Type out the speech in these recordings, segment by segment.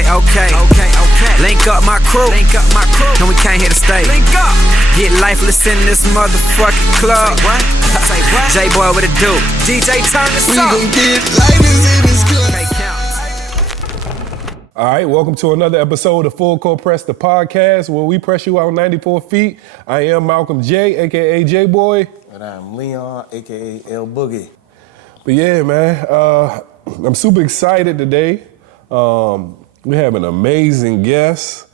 Okay. Link up my crew. And we came here to stay. Link up. Get lifeless in this motherfucking club. Say what? J-Boy with a do. DJ turn this up. We gon' get lifeless in this club. All right, welcome to another episode of Full Court Press, the podcast, where we press you out 94 feet. I am Malcolm J, a.k.a. J-Boy. And I'm Leon, a.k.a. L Boogie. But yeah, man, I'm super excited today. We have an amazing guest.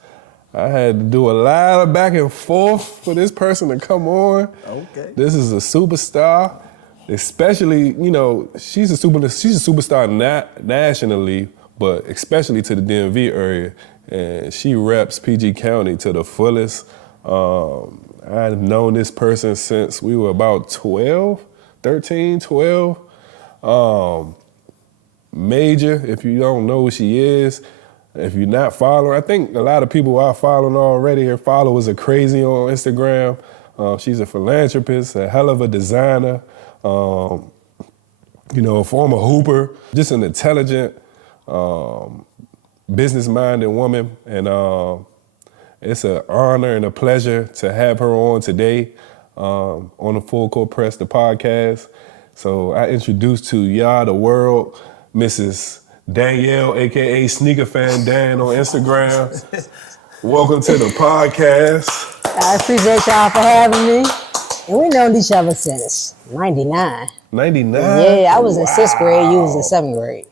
I had to do a lot of back and forth for this person to come on. Okay. This is a superstar, especially, you know, she's a superstar nationally, but especially to the DMV area. And she reps PG County to the fullest. I've known this person since we were about 12. Major, if you don't know who she is, if you're not following, I think a lot of people are following already. Her followers are crazy on Instagram. She's a philanthropist, a hell of a designer, a former hooper, just an intelligent, business-minded woman. And it's an honor and a pleasure to have her on today on the Full Court Press, the podcast. So I introduce to y'all the world, Mrs. Danielle, a.k.a. SneakerFanDan on Instagram. Welcome to the podcast. I appreciate y'all for having me. And we known each other since 99. 99? Yeah, I was in 6th grade, you was in 7th grade.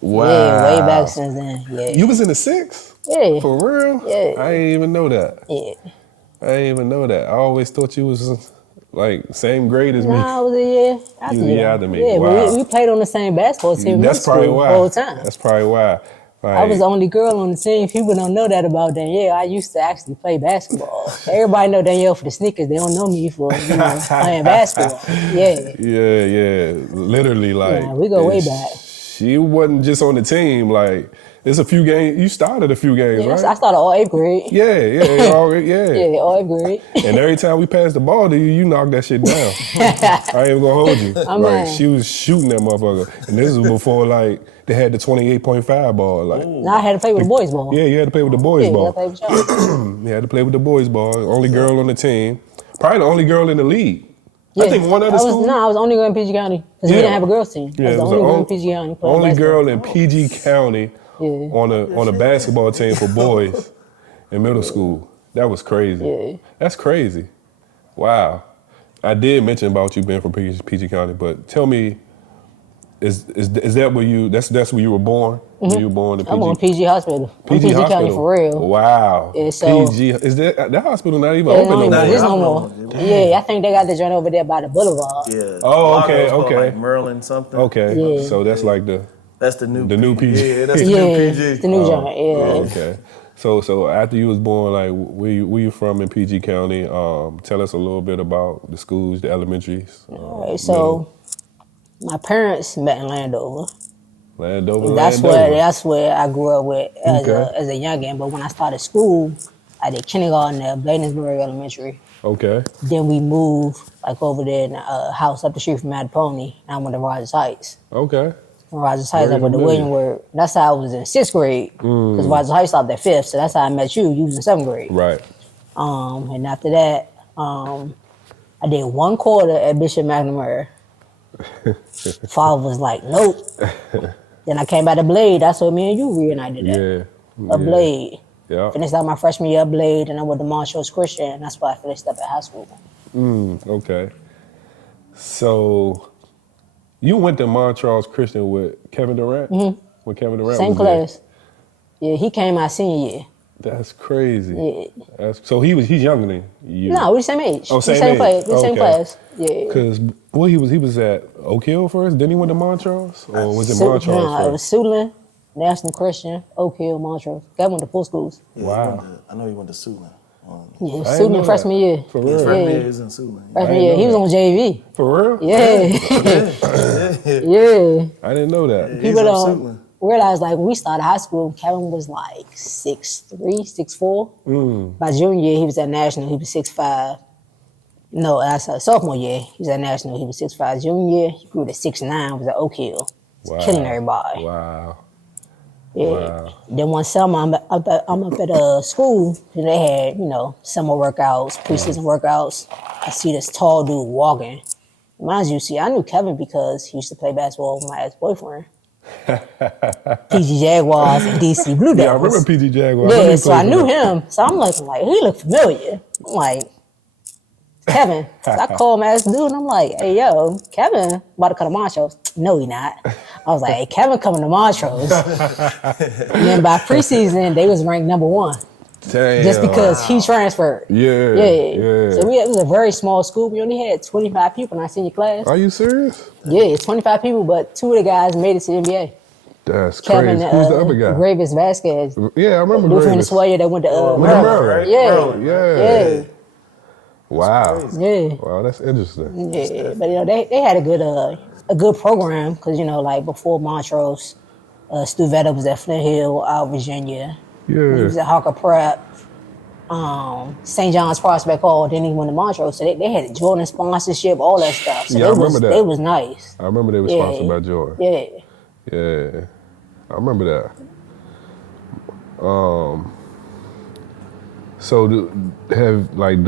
Wow. Yeah, way back since then, yeah. You was in the 6th? Yeah. For real? Yeah. I didn't even know that. Yeah. I didn't even know that. I always thought you was like same grade as me. Nah, I was a year after You a year after me. Yeah, Wow. but we played on the same basketball team. That's probably why. The whole time. That's probably why. Like, I was the only girl on the team. People don't know that about Danielle. I used to actually play basketball. Everybody know Danielle for the sneakers. They don't know me for playing basketball. Yeah. Yeah. Literally, like. Yeah, we go way back. She wasn't just on the team. Like, there's a few games. You started a few games, Yeah, right? I started all 8th grade. Yeah. Yeah, all 8th grade. And every time we passed the ball to you, you knocked that shit down. I ain't even gonna hold you. Like, she was shooting that motherfucker. And this was before, like, they had the 28.5 ball. Like, Now I had to play with the boys' ball. Yeah, you had to play with the boys' ball. Yeah, I had to play with y'all. You had to play with the boys' ball. Only girl on the team. Probably the only girl in the league. Yeah. I think one other school. No, I was the only girl in PG County. Because we didn't have a girls team. Yeah, I was the only girl in PG County. Only girl in PG County on a basketball team for boys in middle school. That was crazy. Yeah. That's crazy. Wow. I did mention about you being from PG County, but tell me, is that where you? That's where you were born? Mm-hmm. When you were born in PG? I'm on PG Hospital. PG County for real. Wow. Yeah, so, PG is that hospital not even open no more? No more. Yeah, I think they got the joint over there by the boulevard. Yeah. Oh, okay. Like Merlin something. Okay. Yeah. So that's like That's the new PG. Yeah, that's the new PG. It's the new joint. Yeah. Okay. So after you was born, like where you from in PG County? Tell us a little bit about the schools, the elementaries. All right, so my parents met in Landover. That's where I grew up with as a youngin'. But when I started school, I did kindergarten at Bladensburg Elementary. Okay. Then we moved like over there in a house up the street from Mattapony. And I went to Rogers Heights. Okay. From Rogers Heights, I went to Williamsburg. That's how I was in 6th grade. Because Rogers Heights stopped at 5th, so that's how I met you. You was in 7th grade. Right. And after that, I did 1 quarter at Bishop McNamara. Father was like, nope. Then I came by the Blade. That's what me and you reunited at. Yeah. A Blade. Yeah. Finished out my freshman year at Blade, and I went to Montrose Christian, and that's why I finished up at high school. Okay. So you went to Montrose Christian with Kevin Durant? Mm-hmm. When Kevin Durant Same was class. There. Yeah, he came my senior year. That's crazy. Yeah. So he's younger than you. No, we the same age. Oh, same age. Class. Same class. Yeah. Because he was at Oak Hill first. Then he went to Montrose, or was it Montrose No, first? it was Suitland, National Christian, Oak Hill, Montrose. Got went to 4 schools. Yeah, wow. I know he went to Suitland. Yeah, Suitland freshman year. For real? Freshman year is in Suitland. Freshman year, he was on JV. For real? Yeah. Yeah. I didn't know that. Yeah, People don't realize, like, when we started high school, Kevin was like 6'3", 6'4". By junior year, he was at National, he was 6'5". No, that's sophomore year, he was at National, he was 6'5". Junior year, he grew to 6'9", was at Oak Hill. Was killing everybody. Wow. Yeah. Wow. Then one summer, I'm up at school, and they had, summer workouts, preseason workouts. I see this tall dude walking. Mind you, see, I knew Kevin because he used to play basketball with my ex-boyfriend. PG Jaguars and DC Blue Devils. Yeah, I remember PG Jaguars. Yeah, so I knew him. So I'm like, he looked familiar. I'm like, Kevin. So I called him, asked the dude, and I'm like, hey, yo, Kevin about to come to Montrose. No, he not. I was like, hey, Kevin coming to Montrose. And then by preseason, they was ranked number 1. Damn. Just because he transferred. Yeah. So it was a very small school. We only had 25 people in our senior class. Are you serious? Yeah, 25 people, but 2 of the guys made it to the NBA. That's Kevin, crazy. Who's the other guy? Gravis Vasquez. Yeah, I remember Dude from Gravis. Venezuela that went to Maryland, right? Yeah. Wow. Yeah. Wow, that's interesting. Yeah. But they had a good program because like before Montrose, Stu Vetta was at Flint Hill, out of Virginia. He was Yeah. at Hawker Prep, St. John's Prospect Hall. Then he went to Montrose, so they had Jordan sponsorship, all that stuff. So Yeah, I remember that. They was nice. I remember they were sponsored by Jordan. Yeah. Yeah. I remember that. So do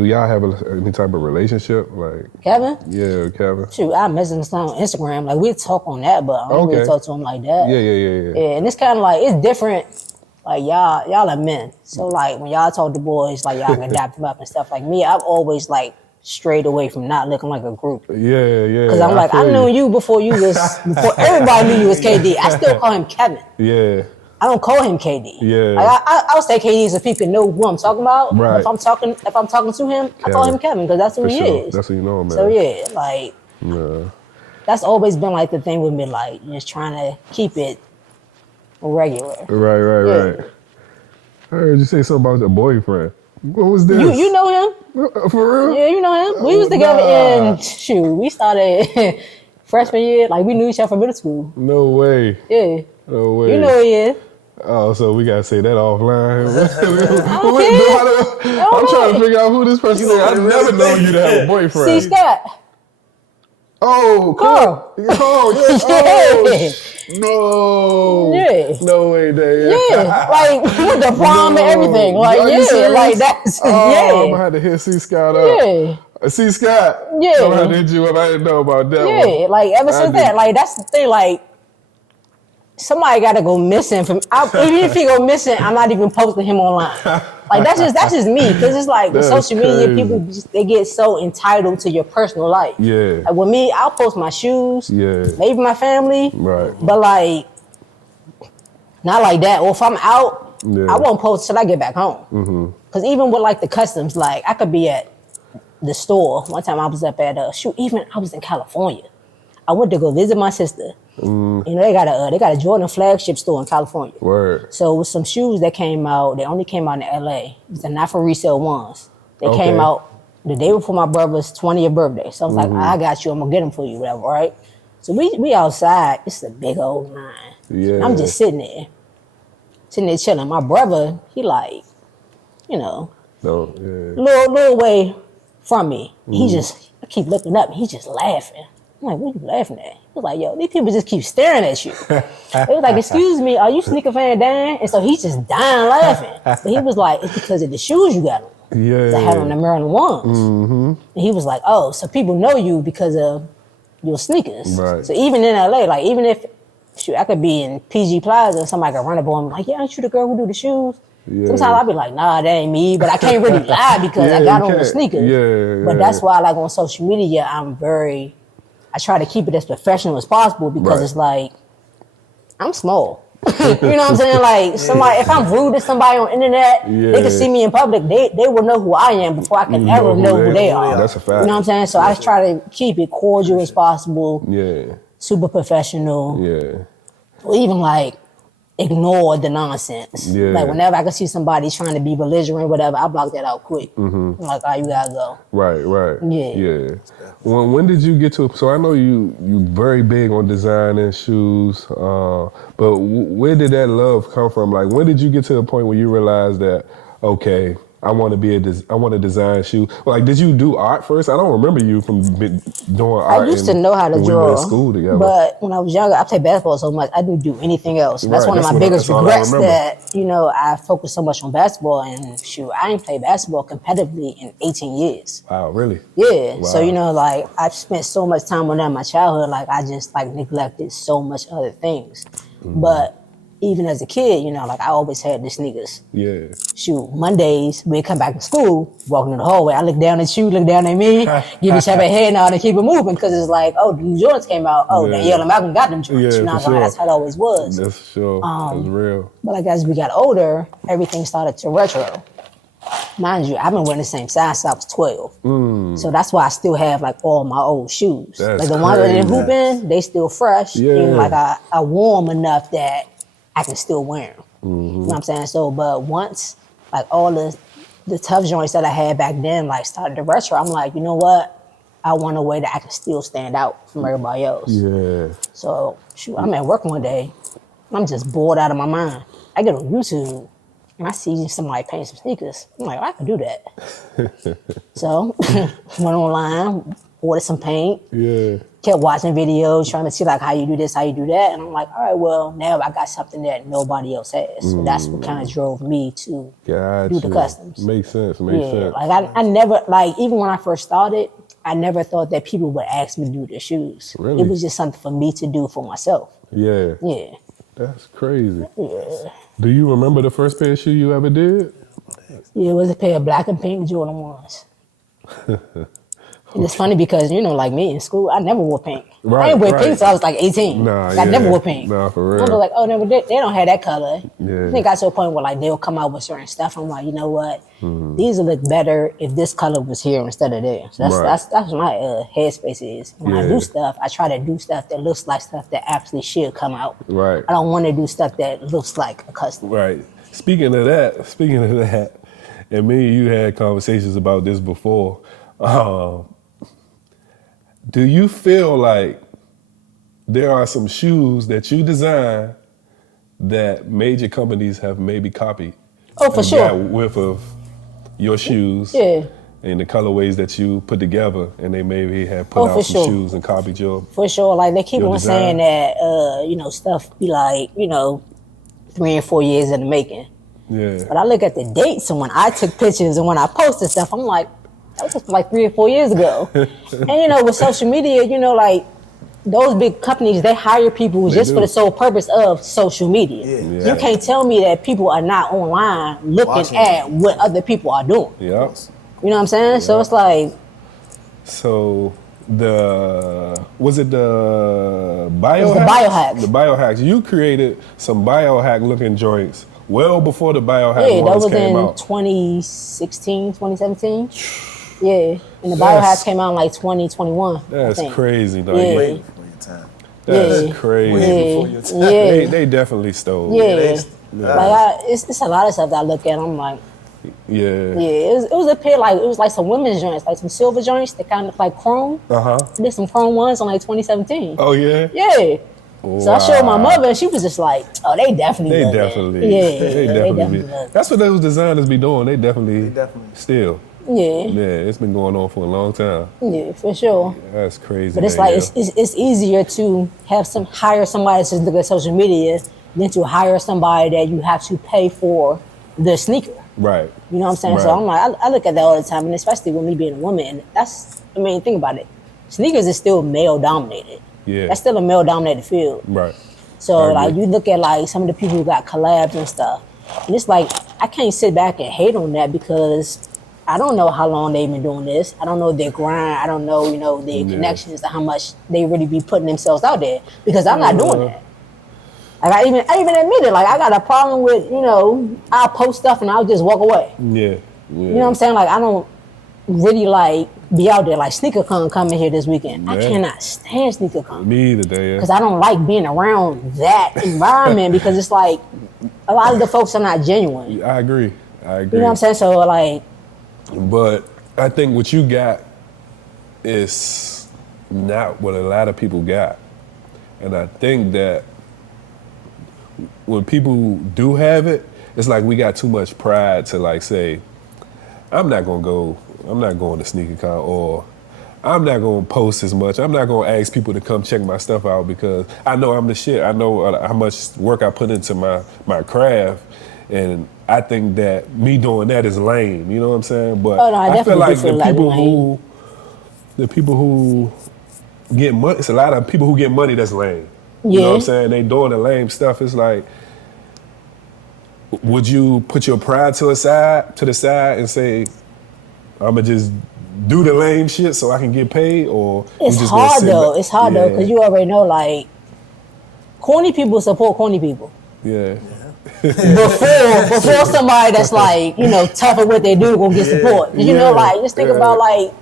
y'all have any type of relationship? Like Kevin? Yeah, Kevin. Shoot, I messaged him on Instagram. Like we talk on that, but I don't really talk to him like that. Yeah. Yeah, and it's kind of like it's different. Like y'all are men, so like when y'all talk to boys, like y'all can adapt them up and stuff. Like me, I've always like strayed away from not looking like a group. Yeah. Because I'm like, I knew you before everybody knew you was KD. I still call him Kevin. Yeah. I don't call him KD. Yeah. Like I'll say KD so people know who I'm talking about. Right. If I'm talking to him, I call him Kevin because that's who he is. That's who you know, man. So yeah, like Yeah. that's always been like the thing with me, like just trying to keep it regular. Right. I heard you say something about your boyfriend. What was this? You know him? For real? Yeah, you know him. We was together in we started freshman year, like we knew each other from middle school. No way. Yeah. No way. You know who he is. Oh, so we gotta say that offline. Okay. I'm trying to figure out who this person is. I've never known you to have a boyfriend. C. Scott. Oh, Carl. Oh, no. Yeah. No way, Dave. Yeah, like with the prom and everything. Like, Are you serious? like that's Oh, I'm yeah. gonna have to hit C. Scott up. Yeah. C. Scott. Yeah. I'm gonna have to hit you up. I didn't know about that one. Yeah, like ever since that, like that's the thing, like somebody gotta go missing from even if he go missing, I'm not even posting him online. Like that's just me. Cause it's like with That's social media, crazy. people they get so entitled to your personal life. Yeah. Like with me, I'll post my shoes, Yeah. maybe my family. Right. But like not like that. Or if I'm out, Yeah. I won't post till I get back home. Mm-hmm. Cause even with like the customs, like I could be at the store. One time I was up at even I was in California. I went to go visit my sister. They got a Jordan flagship store in California. Word. So with some shoes that came out, they only came out in LA. It's not for resale ones. They came out the day before my brother's 20th birthday. So I was like, I got you. I'm gonna get them for you, whatever, right? So we outside. It's a big old line. Yeah. I'm just sitting there chilling. My brother, he like, No. Yeah. little way from me. I keep looking up. He's just laughing. I'm like, what are you laughing at? He was like, yo, these people just keep staring at you. They was like, excuse me, are you SneakerFanDan? And so he's just dying laughing. But he was like, it's because of the shoes you got on. Yeah. I had on the Maryland ones. And he was like, oh, so people know you because of your sneakers. Right. So even in LA, like even if, I could be in PG Plaza and somebody could run up on me like, yeah, aren't you the girl who do the shoes? Yeah. Sometimes I'll be like, nah, that ain't me. But I can't really lie because I got on the sneakers. Yeah. But that's why like on social media, I try to keep it as professional as possible because it's like, I'm small. You know what I'm saying? Like somebody, if I'm rude to somebody on the internet, they can see me in public. They will know who I am before I can ever know who they are. That's a fact. You know what I'm saying? So I just try to keep it cordial as possible, Yeah. super professional, Yeah. or even like ignore the nonsense. Yeah. Like whenever I can see somebody trying to be belligerent, whatever, I block that out quick. I'm like, all right, you gotta go. Right. Yeah. When did you get to? So I know you very big on designing shoes, but where did that love come from? Like, when did you get to the point where you realized that, okay, I want to design shoes. Like, did you do art first? I don't remember you from doing art. I used to know how to when draw. We went to school together. But when I was younger, I played basketball so much, I didn't do anything else. And that's Right, one of that's my biggest that's all I regrets remember. that, I focused so much on basketball. And shoot, I ain't played basketball competitively in 18 years. Wow, really? Yeah. Wow. So, like, I've spent so much time on that in my childhood, like, I just, like, neglected so much other things. But even as a kid, like, I always had the sneakers. Yeah. Shoot, Mondays, we'd come back from school, walking in the hallway, I look down at you, look down at me, give each other a head nod and keep it moving, because it's like, oh, the New Jordans came out, oh, Danielle and Malcolm got them joints. Yeah, So for sure. that's how it always was. That's for sure. That's real. But like as we got older, everything started to retro. Mind you, I've been wearing the same size since I was 12. So that's why I still have like all my old shoes. That's like the ones that I didn't crazy. hoop in, they still fresh. Yeah. And like I wore them enough that I can still wear them. You know what I'm saying? So, but once like all the tough joints that I had back then like started to retro, I'm like, you know what? I want a way that I can still stand out from everybody else. Yeah. So, shoot, I'm at work one day, I'm just bored out of my mind. I get on YouTube, and I see somebody paint some sneakers. I'm like, I can do that. So, went online, ordered some paint, Yeah. kept watching videos, trying to see like how you do this, how you do that. And I'm like, all right, well, now I got something that nobody else has. So that's what kind of drove me to Gotcha. do the customs. Makes sense. Makes sense. Like I never, like even when I first started, I never thought that people would ask me to do their shoes. Really? It was just something for me to do for myself. Yeah. Yeah. That's crazy. Yeah. Do you remember the first pair of shoes you ever did? Yeah, it was a pair of black and pink Jordan 1s. And it's funny because, like me in school, I never wore pink. Right, I didn't wear right. pink until I was like 18. Nah, I never wore pink. Nah, for I real. was like, oh, no, they don't have that color. Yeah. I think I got to a point where like they'll come out with certain stuff. I'm like, you know what? These would look better if this color was here instead of there. So that's what my headspace is. When I Yeah. do stuff, I try to do stuff that looks like stuff that actually should come out. Right. I don't want to do stuff that looks like a custom. Right. Speaking of that, and me and you had conversations about this before. Do you feel like there are some shoes that you design that major companies have maybe copied? Oh, for and sure. got whiff of your shoes Yeah. and the colorways that you put together, and they maybe have put Oh, out for some sure. shoes and copied your. For sure, like they keep Your on design. saying that, stuff be like, 3 and 4 years in the making. Yeah. But I look at the dates and when I took pictures and when I posted stuff, I'm like, that was like 3 or 4 years ago. And with social media, like those big companies, they hire people just do. for the sole purpose of social media. Yeah. You can't tell me that people are not online looking Watching. at what other people are doing. Yeah. You know what I'm saying? So it's like, So was it the biohacks? It was the biohacks. The biohacks. You created some biohack looking joints well before the biohack yeah, that ones was came in out. 2016, 2017. Yeah, and the That's- biohacks came out in like 2021. I That's think. crazy, though. Yeah. Waiting for your time. That's Yeah. crazy. Before your Yeah, time. yeah, They definitely stole. yeah. they- Like it's a lot of stuff that I look at. I'm like, Yeah. it was a pair like it was like some women's joints, like some silver joints that kind of like chrome. Uh-huh. I did some chrome ones on like 2017. Oh, yeah? Yeah. So I showed my Wow. mother, and she was just like, "Oh, they definitely, They look definitely. good. Yeah, They definitely. look. That's what those designers be doing. They definitely. Still. Yeah, Yeah, it's been going on for a long time. yeah, for sure. That's crazy. But it's like Danielle. it's easier to hire somebody to look at social media than to hire somebody that you have to pay for the sneaker. Right. You know what I'm saying? So Right. I'm like, I look at that all the time, and especially with me being a woman, think about it. Sneakers is still male dominated. Yeah. That's still a male dominated field. Right. So I like agree. you look at like some of the people who got collabs and stuff, and it's like I can't sit back and hate on that because I don't know how long they've been doing this. I don't know their grind. I don't know, their connections and how much they really be putting themselves out there because I'm not doing that. Like I even admit it. Like I got a problem with I'll post stuff and I'll just walk away. Yeah. You know what I'm saying? Like I don't really like be out there. Like SneakerCon coming here this weekend. I Yeah. cannot stand SneakerCon. Me either, Danielle. Because I don't like being around that environment because it's like a lot of the folks are not genuine. I agree. I agree. You know what I'm saying? So like, But I think what you got is not what a lot of people got. And I think that when people do have it, it's like we got too much pride to like say, I'm not going to SneakerCon, or I'm not going to post as much. I'm not going to ask people to come check my stuff out because I know I'm the shit. I know how much work I put into my craft, and I think that me doing that is lame. You know what I'm saying? But Oh, no, I feel like definitely feel the people who get money, it's a lot of people who get money that's lame. Yeah. You know what I'm saying? They doing the lame stuff. It's like, would you put your pride to the side and say, I'ma just do the lame shit so I can get paid, or It's just hard though. back? It's hard though because you already know like corny people support corny people. Yeah. Before somebody that's like tough at what they do gonna get support. You know, like just think about like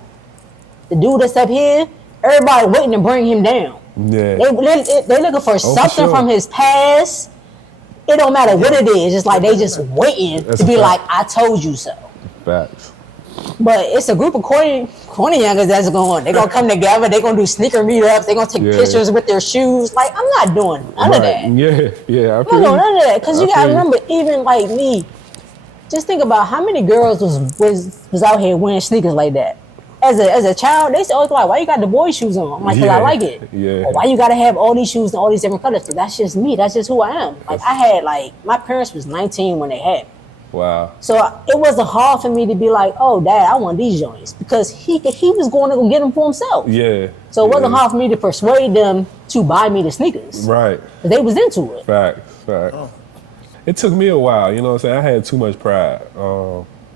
the dude that's up here. Everybody waiting to bring him down. Yeah. They looking for something from his past. It don't matter what it is. It's like they just waiting to be like, I told you so. Facts. But it's a group of corny youngers that's they're gonna come together, they're gonna do sneaker meetups, they're gonna take pictures with their shoes. Like, I'm not doing none of that. Yeah. I'm not doing none of that. Because you gotta remember, even like me, just think about how many girls was out here wearing sneakers like that. As a child, they always like, why you got the boy shoes on? I'm like, because I like it. Yeah. Or why you gotta have all these shoes and all these different colors? Because that's just me. That's just who I am. Like, I had my parents was 19 when they had me. Wow. So it wasn't hard for me to be like, oh, Dad, I want these joints. Because he was going to go get them for himself. Yeah. So it wasn't hard for me to persuade them to buy me the sneakers. Right. Because they was into it. Facts. Oh. It took me a while, you know what I'm saying? I had too much pride.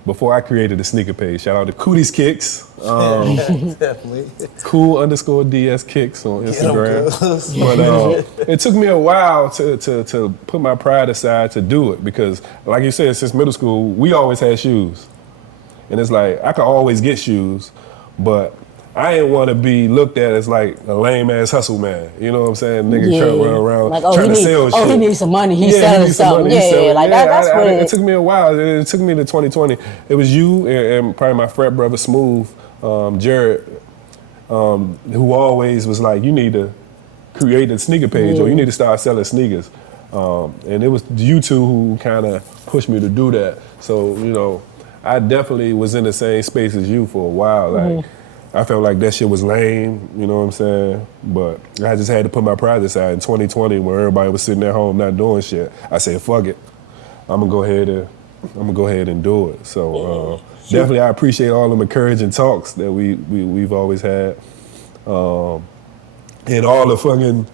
Before I created the sneaker page, shout out to Cooties Kicks. Definitely. Cool_DS Kicks on Instagram. But it took me a while to put my pride aside to do it because, like you said, since middle school, we always had shoes. And it's like, I could always get shoes, but I didn't want to be looked at as like a lame-ass hustle man. You know what I'm saying? Nigga trying to run around like, trying to sell shit. He needs some money. He's selling something. That's what it took me a while. It took me to 2020. It was you and probably my frat brother Smooth, Jared, who always was like, you need to create a sneaker page or you need to start selling sneakers. And it was you two who kind of pushed me to do that. So, I definitely was in the same space as you for a while. Like, I felt like that shit was lame, you know what I'm saying? But I just had to put my pride aside. In 2020, when everybody was sitting at home not doing shit, I said, fuck it. I'm gonna go ahead and do it. So definitely I appreciate all them encouraging talks that we've always had. And all the fucking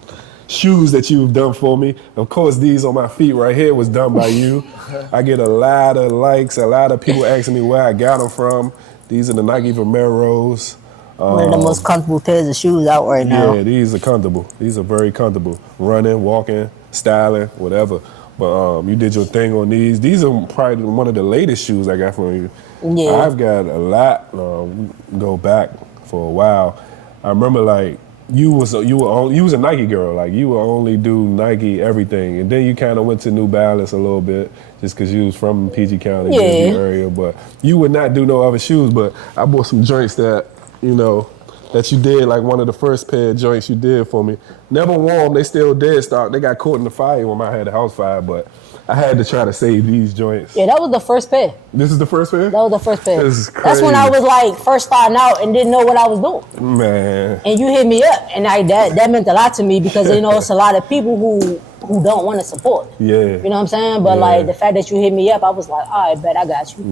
shoes that you've done for me. Of course, these on my feet right here was done by you. I get a lot of likes, a lot of people asking me where I got them from. These are the Nike Vomeros. One of the most comfortable pairs of shoes out right now. Yeah, these are comfortable. These are very comfortable. Running, walking, styling, whatever. But you did your thing on these. These are probably one of the latest shoes I got from you. Yeah. I've got a lot. Go back for a while. I remember like you was a Nike girl. Like you would only do Nike everything, and then you kind of went to New Balance a little bit just because you was from PG County area. But you would not do no other shoes. But I bought some joints that that you did, like one of the first pair of joints you did for me. Never wore them, they still dead stock. They got caught in the fire when I had the house fire, but I had to try to save these joints. Yeah, that was the first pair. This is the first pair? That was the first pair. This is crazy. That's when I was like first finding out and didn't know what I was doing. Man. And you hit me up, and that meant a lot to me because it's a lot of people who don't want to support. Yeah. You know what I'm saying? But like the fact that you hit me up, I was like, all right, bet I got you.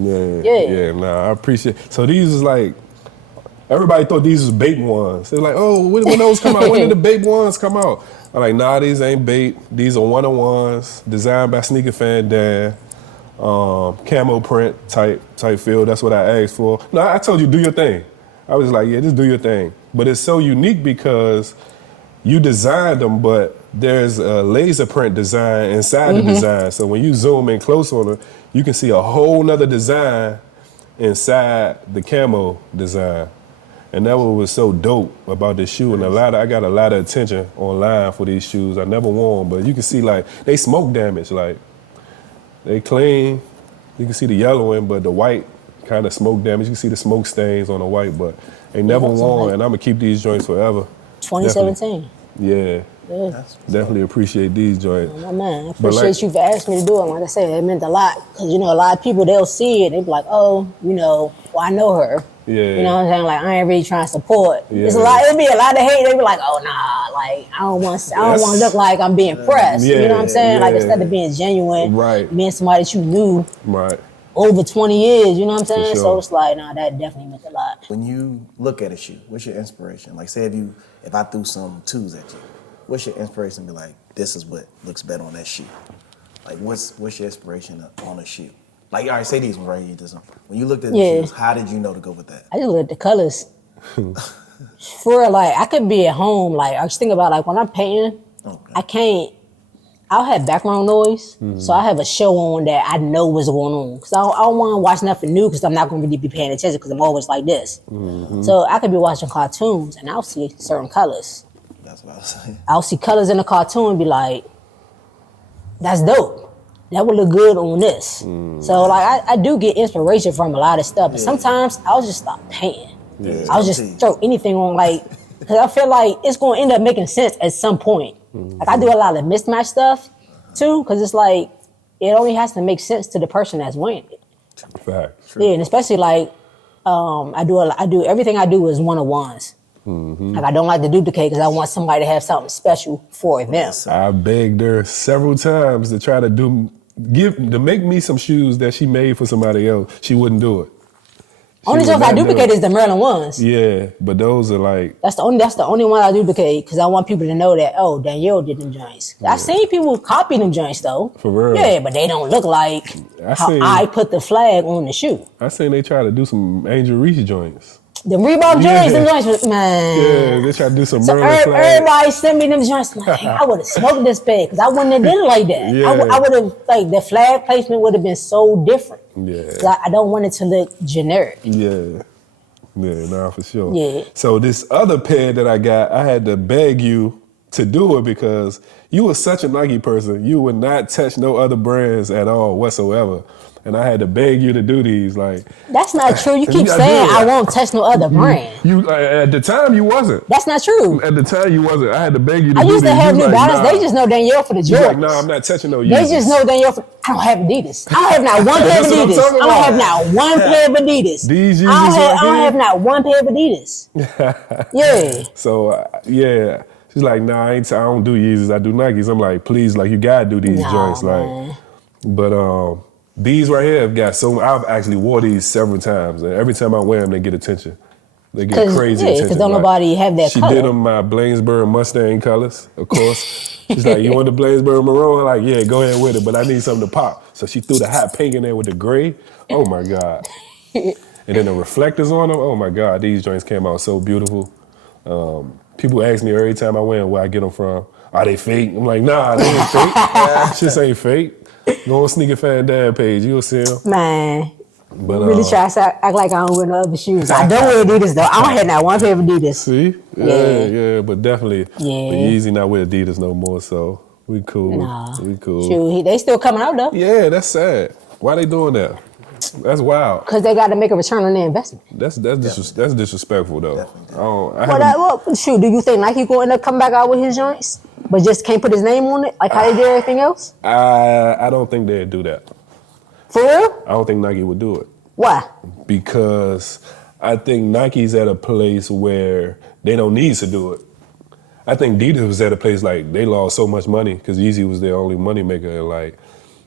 Yeah, nah, I appreciate it. So these is like, everybody thought these was bait ones. They're like, oh, when those come out? When did the bait ones come out? I'm like, nah, these ain't bait. These are one-on-ones designed by SneakerFanDan. Camo print type feel. That's what I asked for. No, I told you, do your thing. I was like, yeah, just do your thing. But it's so unique because you designed them, but there's a laser print design inside the design. So when you zoom in close on it, you can see a whole nother design inside the camo design. And that was so dope about this shoe. And I got a lot of attention online for these shoes. I never wore them, but you can see like they smoke damage. Like they clean. You can see the yellowing, but the white kind of smoke damage. You can see the smoke stains on the white, but they never worn. And I'm gonna keep these joints forever. 2017. Definitely. Yeah. Definitely appreciate these joints. My man, I appreciate you for asking me to do it. Like I said, it meant a lot. Because, a lot of people, they'll see it. They be like, oh, well, I know her. Yeah. You know what I'm saying? Like, I ain't really trying to support. Yeah. It'd be a lot of hate. They be like, oh, nah. Like, I don't want to look like I'm being pressed. Yeah, you know what I'm saying? yeah. Like, instead of being genuine, right. being somebody that you knew over 20 years. You know what I'm saying? Sure. So it's like, nah, that definitely meant a lot. When you look at a shoe, what's your inspiration? Like, say if I threw some 2s at you, what's your inspiration to be like, this is what looks better on that shoe? Like, what's your inspiration on a shoe? Like, all right, say these ones right here. When you looked at the shoes, how did you know to go with that? I just looked at the colors. For real, like, I could be at home, like, I just think about, like, when I'm painting, I'll have background noise, so I have a show on that I know what's going on. Because I don't want to watch nothing new because I'm not going to really be paying attention because I'm always like this. So I could be watching cartoons and I'll see certain colors. That's what I was saying. I'll see colors in a cartoon and be like, that's dope. That would look good on this. So, like, I do get inspiration from a lot of stuff. But sometimes I'll just stop painting. I'll just throw anything on, like, because I feel like it's going to end up making sense at some point. Like, I do a lot of mismatch stuff, too, because it's like, it only has to make sense to the person that's wearing it. Facts. Yeah, and especially, like, everything I do is one-on-ones. Like, I don't like to duplicate because I want somebody to have something special for them. I begged her several times to try to make me some shoes that she made for somebody else. She wouldn't do it. Only joke I duplicate is the Maryland ones. Yeah, but those are like... That's the only one I duplicate because I want people to know that, oh, Danielle did them joints. I've seen people copy them joints, though. For real? Yeah, but they don't look like I put the flag on the shoe. I seen they try to do some Angel Reese joints. The Reebok joints, them joints, man. Yeah, they try to do some Maryland flag. Everybody sent me them joints. I'm like, I would have smoked this bag because I wouldn't have did it like that. Yeah. I would have, like, the flag placement would have been so different. Yeah. I don't want it to look generic. Yeah. Yeah, nah, for sure. Yeah. So this other pair that I got, I had to beg you to do it because you were such a Nike person. You would not touch no other brands at all whatsoever. And I had to beg you to do these. Like, that's not true. You keep saying I won't touch no other brand. You at the time you wasn't. That's not true. At the time you wasn't. I had to beg you to I do used these. to have New Balance. Nah. They just know Danielle for the Jordans. Like, nah, I'm not touching no Yeezys. They just know Danielle for... I don't have Adidas. I don't have not one pair of Adidas. I don't have not one pair of Adidas. These Yeezys I don't have not one pair of Adidas. Yeah. So, yeah. She's like, nah, I don't do Yeezys. I do Nikes. I'm like, please, like, you gotta do these joints. Man. Like, but these right here have got so. I've actually wore these several times, and every time I wear them, they get attention. They get crazy attention. Because don't nobody have that she color. She did them my Blainsburg Mustang colors, of course. She's like, you want the Blainsburg maroon? I'm like, yeah, go ahead with it, but I need something to pop. So she threw the hot pink in there with the gray. Oh my God. And then the reflectors on them. Oh my God, these joints came out so beautiful. People ask me every time I wear them where I get them from. Are they fake? I'm like, nah, they ain't fake. Shit ain't fake. Go on SneakerFanDan page, you'll see them. Man. But, really try to act like I don't wear no other shoes. I don't wear Adidas though. I don't have not one pair of Adidas. See? Yeah, but definitely. Yeah. But Yeezy not with Adidas no more, so we cool. Nah. We cool. Shoot, they still coming out though. Yeah, that's sad. Why they doing that? That's wild. Because they got to make a return on their investment. That's disrespectful though. Shoot, do you think Nike going to come back out with his joints, but just can't put his name on it like how they did everything else? I don't think they'd do that. For real? I don't think Nike would do it. Why? Because I think Nike's at a place where they don't need to do it. I think Adidas was at a place like they lost so much money because Yeezy was their only money maker, and like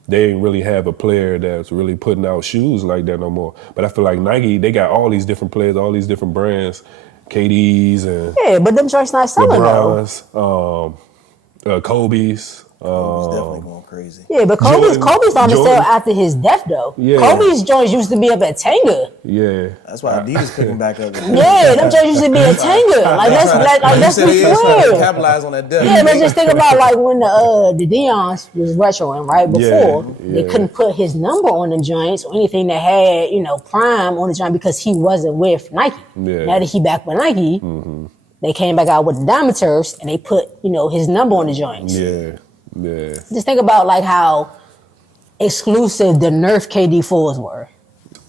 they ain't really have a player that's really putting out shoes like that no more. But I feel like Nike, they got all these different players, all these different brands, KDs and but them joints not selling LeBrons, Kobe's. Definitely going crazy. Yeah, but Kobe's starting to sell after his death though. Yeah. Kobe's joints used to be up at Tanga. Yeah. That's why Adidas picking back up. Yeah, them joints used to be at Tanga. Let's be fair. Capitalize on that debt. Yeah, but just think about like when the Dion's was retroing right before they couldn't put his number on the joints or anything that had Prime on the joint because he wasn't with Nike. Yeah. Now that he back with Nike, they came back out with the Diamond Turfs and they put his number on the joints. Yeah. Yeah. Just think about like how exclusive the Nerf KD4s were.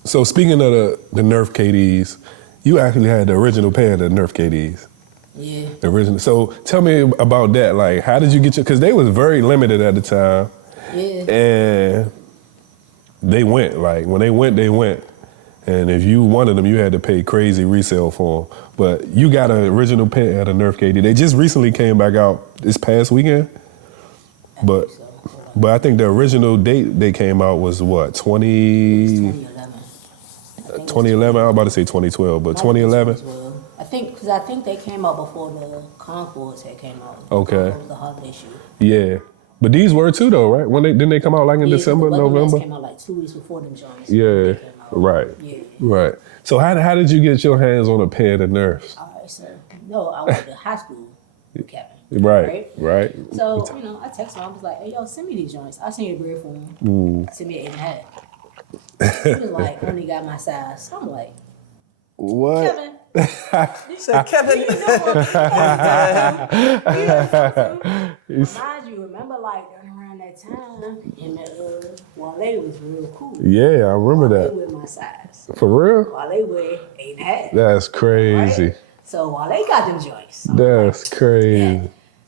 So speaking of the Nerf KDs, you actually had the original pair of the Nerf KDs. Yeah. Original. So tell me about that. Like, how did you get your? Because they was very limited at the time. Yeah. And they went. Like when they went. And if you wanted them, you had to pay crazy resale for them. But you got an original pair at a Nerf KD. They just recently came back out this past weekend. But I think the original date they came out was what, 2011. 2011? I was about to say 2012, but 2011? I think they came out before the Concords had came out. Okay. The holiday shoe. Yeah. But these were too though, right? Didn't they come out like in December, the November? came out like 2 weeks before them joints. Yeah. Right. Yeah. Right. So how did you get your hands on a pair of the Nerfs? All right, so I went to high school with Kevin. Right. So, I texted him. I was like, hey, yo, send me these joints. I'll send you a grade for them. Send me an 8.5. He was like, only got my size. So I'm like, What? Kevin. He said, Kevin. You know mind you, remember like around that time, and Wale was real cool. Yeah, I remember that. Wale with my size. For real? Wale with 8.5. That's crazy. Right? So Wale got them joints. So That's crazy. yeah.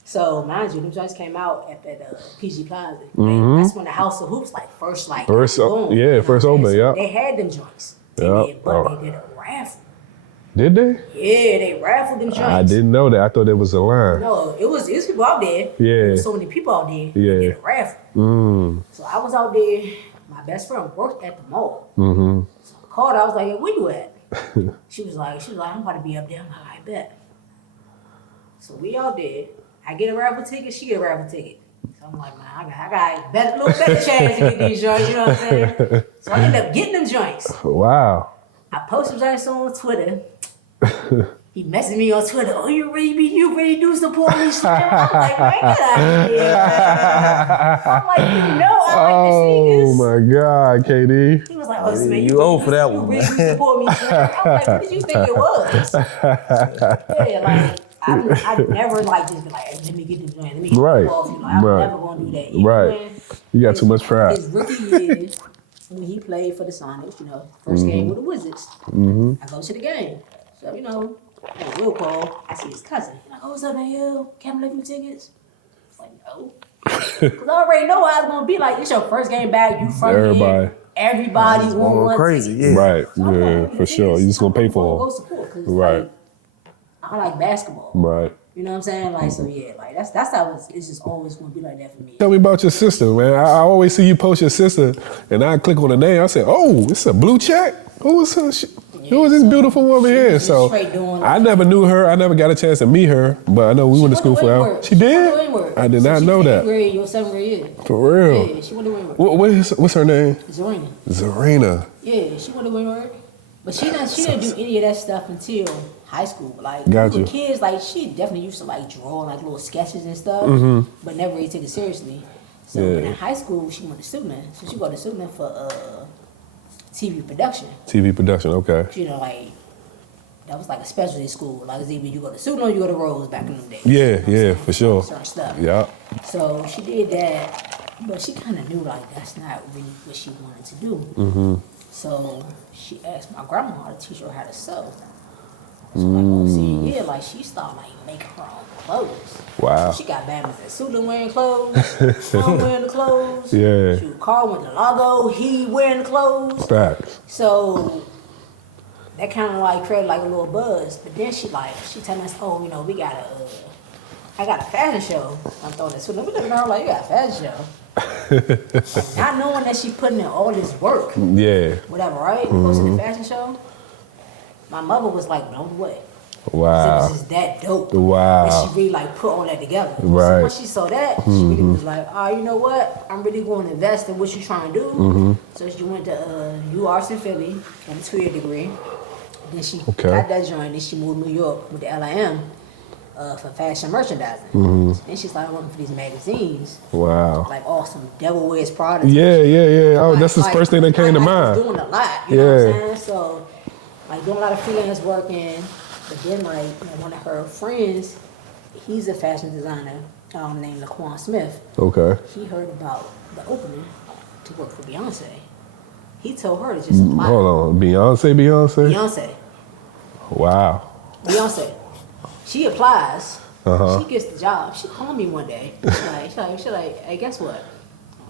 So mind you, them joints came out at that PG Plaza. That's when the House of Hoops first boom. Yeah, first open. So Yeah. they had them joints. They did a raffle. Did they? Yeah, they raffled them joints. I didn't know that. I thought it was a line. No, it was people out there. Yeah. There was so many people out there. Yeah. They did a raffle. So I was out there. My best friend worked at the mall. So I called her. I was like, hey, where you at? She was like, I'm about to be up there. I'm like, I bet. So we out there. I get a raffle ticket. She get a raffle ticket. So I'm like, man, I got a little better chance to get these joints. You know what I'm saying? So I ended up getting them joints. Wow. I posted joints on Twitter. He messaged me on Twitter. Oh, you really do support me? I'm like, man, get out of here. I'm like, I like the sneakers. Oh my God, KD. He was like, oh, man, you old for that one, You really man. do support me? I'm like, what did you think it was? Yeah, I never just be like, hey, let me get this joint. Let me get Right. it off. I'm Right. never gonna do that. Even Right. when You got too much pride. his rookie year, when he played for the Sonics, first game with the Wizards. I go to the game. So, I will call. I see his cousin. He's like, oh, what's up, man? Yo, Kevin left you tickets? I'm like, no. Because I already know how it's going to be. Like, it's your first game back. You front everybody It's want going one crazy, ticket. yeah. Right. So I'm Yeah, like, for sure. You just gonna pay for Go them. support. Cause Right. I like basketball. Right. You know what I'm saying? So yeah, that's how it's just always going to be like that for me. Tell me about your sister, man. I always see you post your sister, and I click on the name. I say, "Oh, it's a blue check. Who is her? Who is this beautiful woman here?" So I never knew her. I never got a chance to meet her, but I know we went to school for hours. She did. I did not know that. Your 7th grade year. For real. Yeah, she went to Windward. What's her name? Zarina. Zarina. Yeah, she went to Windward. But she didn't do any of that stuff until high school. Like, Gotcha. with kids, she definitely used to draw little sketches and stuff, but never really take it seriously. So in high school, she went to Suitland. So she got to Suitland for TV production. TV production, okay. That was a specialty school. It's either you go to Suitland or you go to Rose back in the day. Yeah, for sure. Certain stuff. Yeah. So she did that, but she kind of knew that's not really what she wanted to do. So she asked my grandma to teach her how to sew. So she started making her own clothes. Wow. So she got Bama's at Suitland wearing clothes, mom wearing the clothes. Yeah. Carl with the logo, he wearing the clothes. Facts. So that kind of created a little buzz. But then she telling us, oh, we got I got a fashion show. I'm throwing this. So we looking at her like, you got a fashion show. Not knowing that she putting in all this work. Yeah. Whatever, right? Goes to the fashion show. My mother was blown away. Wow. This is that dope. Wow. And she really put all that together. Right. So once she saw that, she really was like, oh, you know what? I'm really going to invest in what you're trying to do. So she went to UArts in Philly, got a 2-year degree. Then she got that joint. Then she moved to New York with the LIM for fashion merchandising. Then she started working for these magazines. Wow. Awesome Devil Wears Prada. Yeah. Oh, that's the first thing that came to mind. Doing a lot, you know what I'm saying? So, doing a lot of freelance work but then one of her friends, he's a fashion designer named Laquan Smith. Okay. He heard about the opening to work for Beyonce. He told her to just apply. Hold on, Beyonce? Beyonce. Wow. Beyonce. she applies. Uh-huh. She gets the job. She called me one day. She's like, hey, guess what?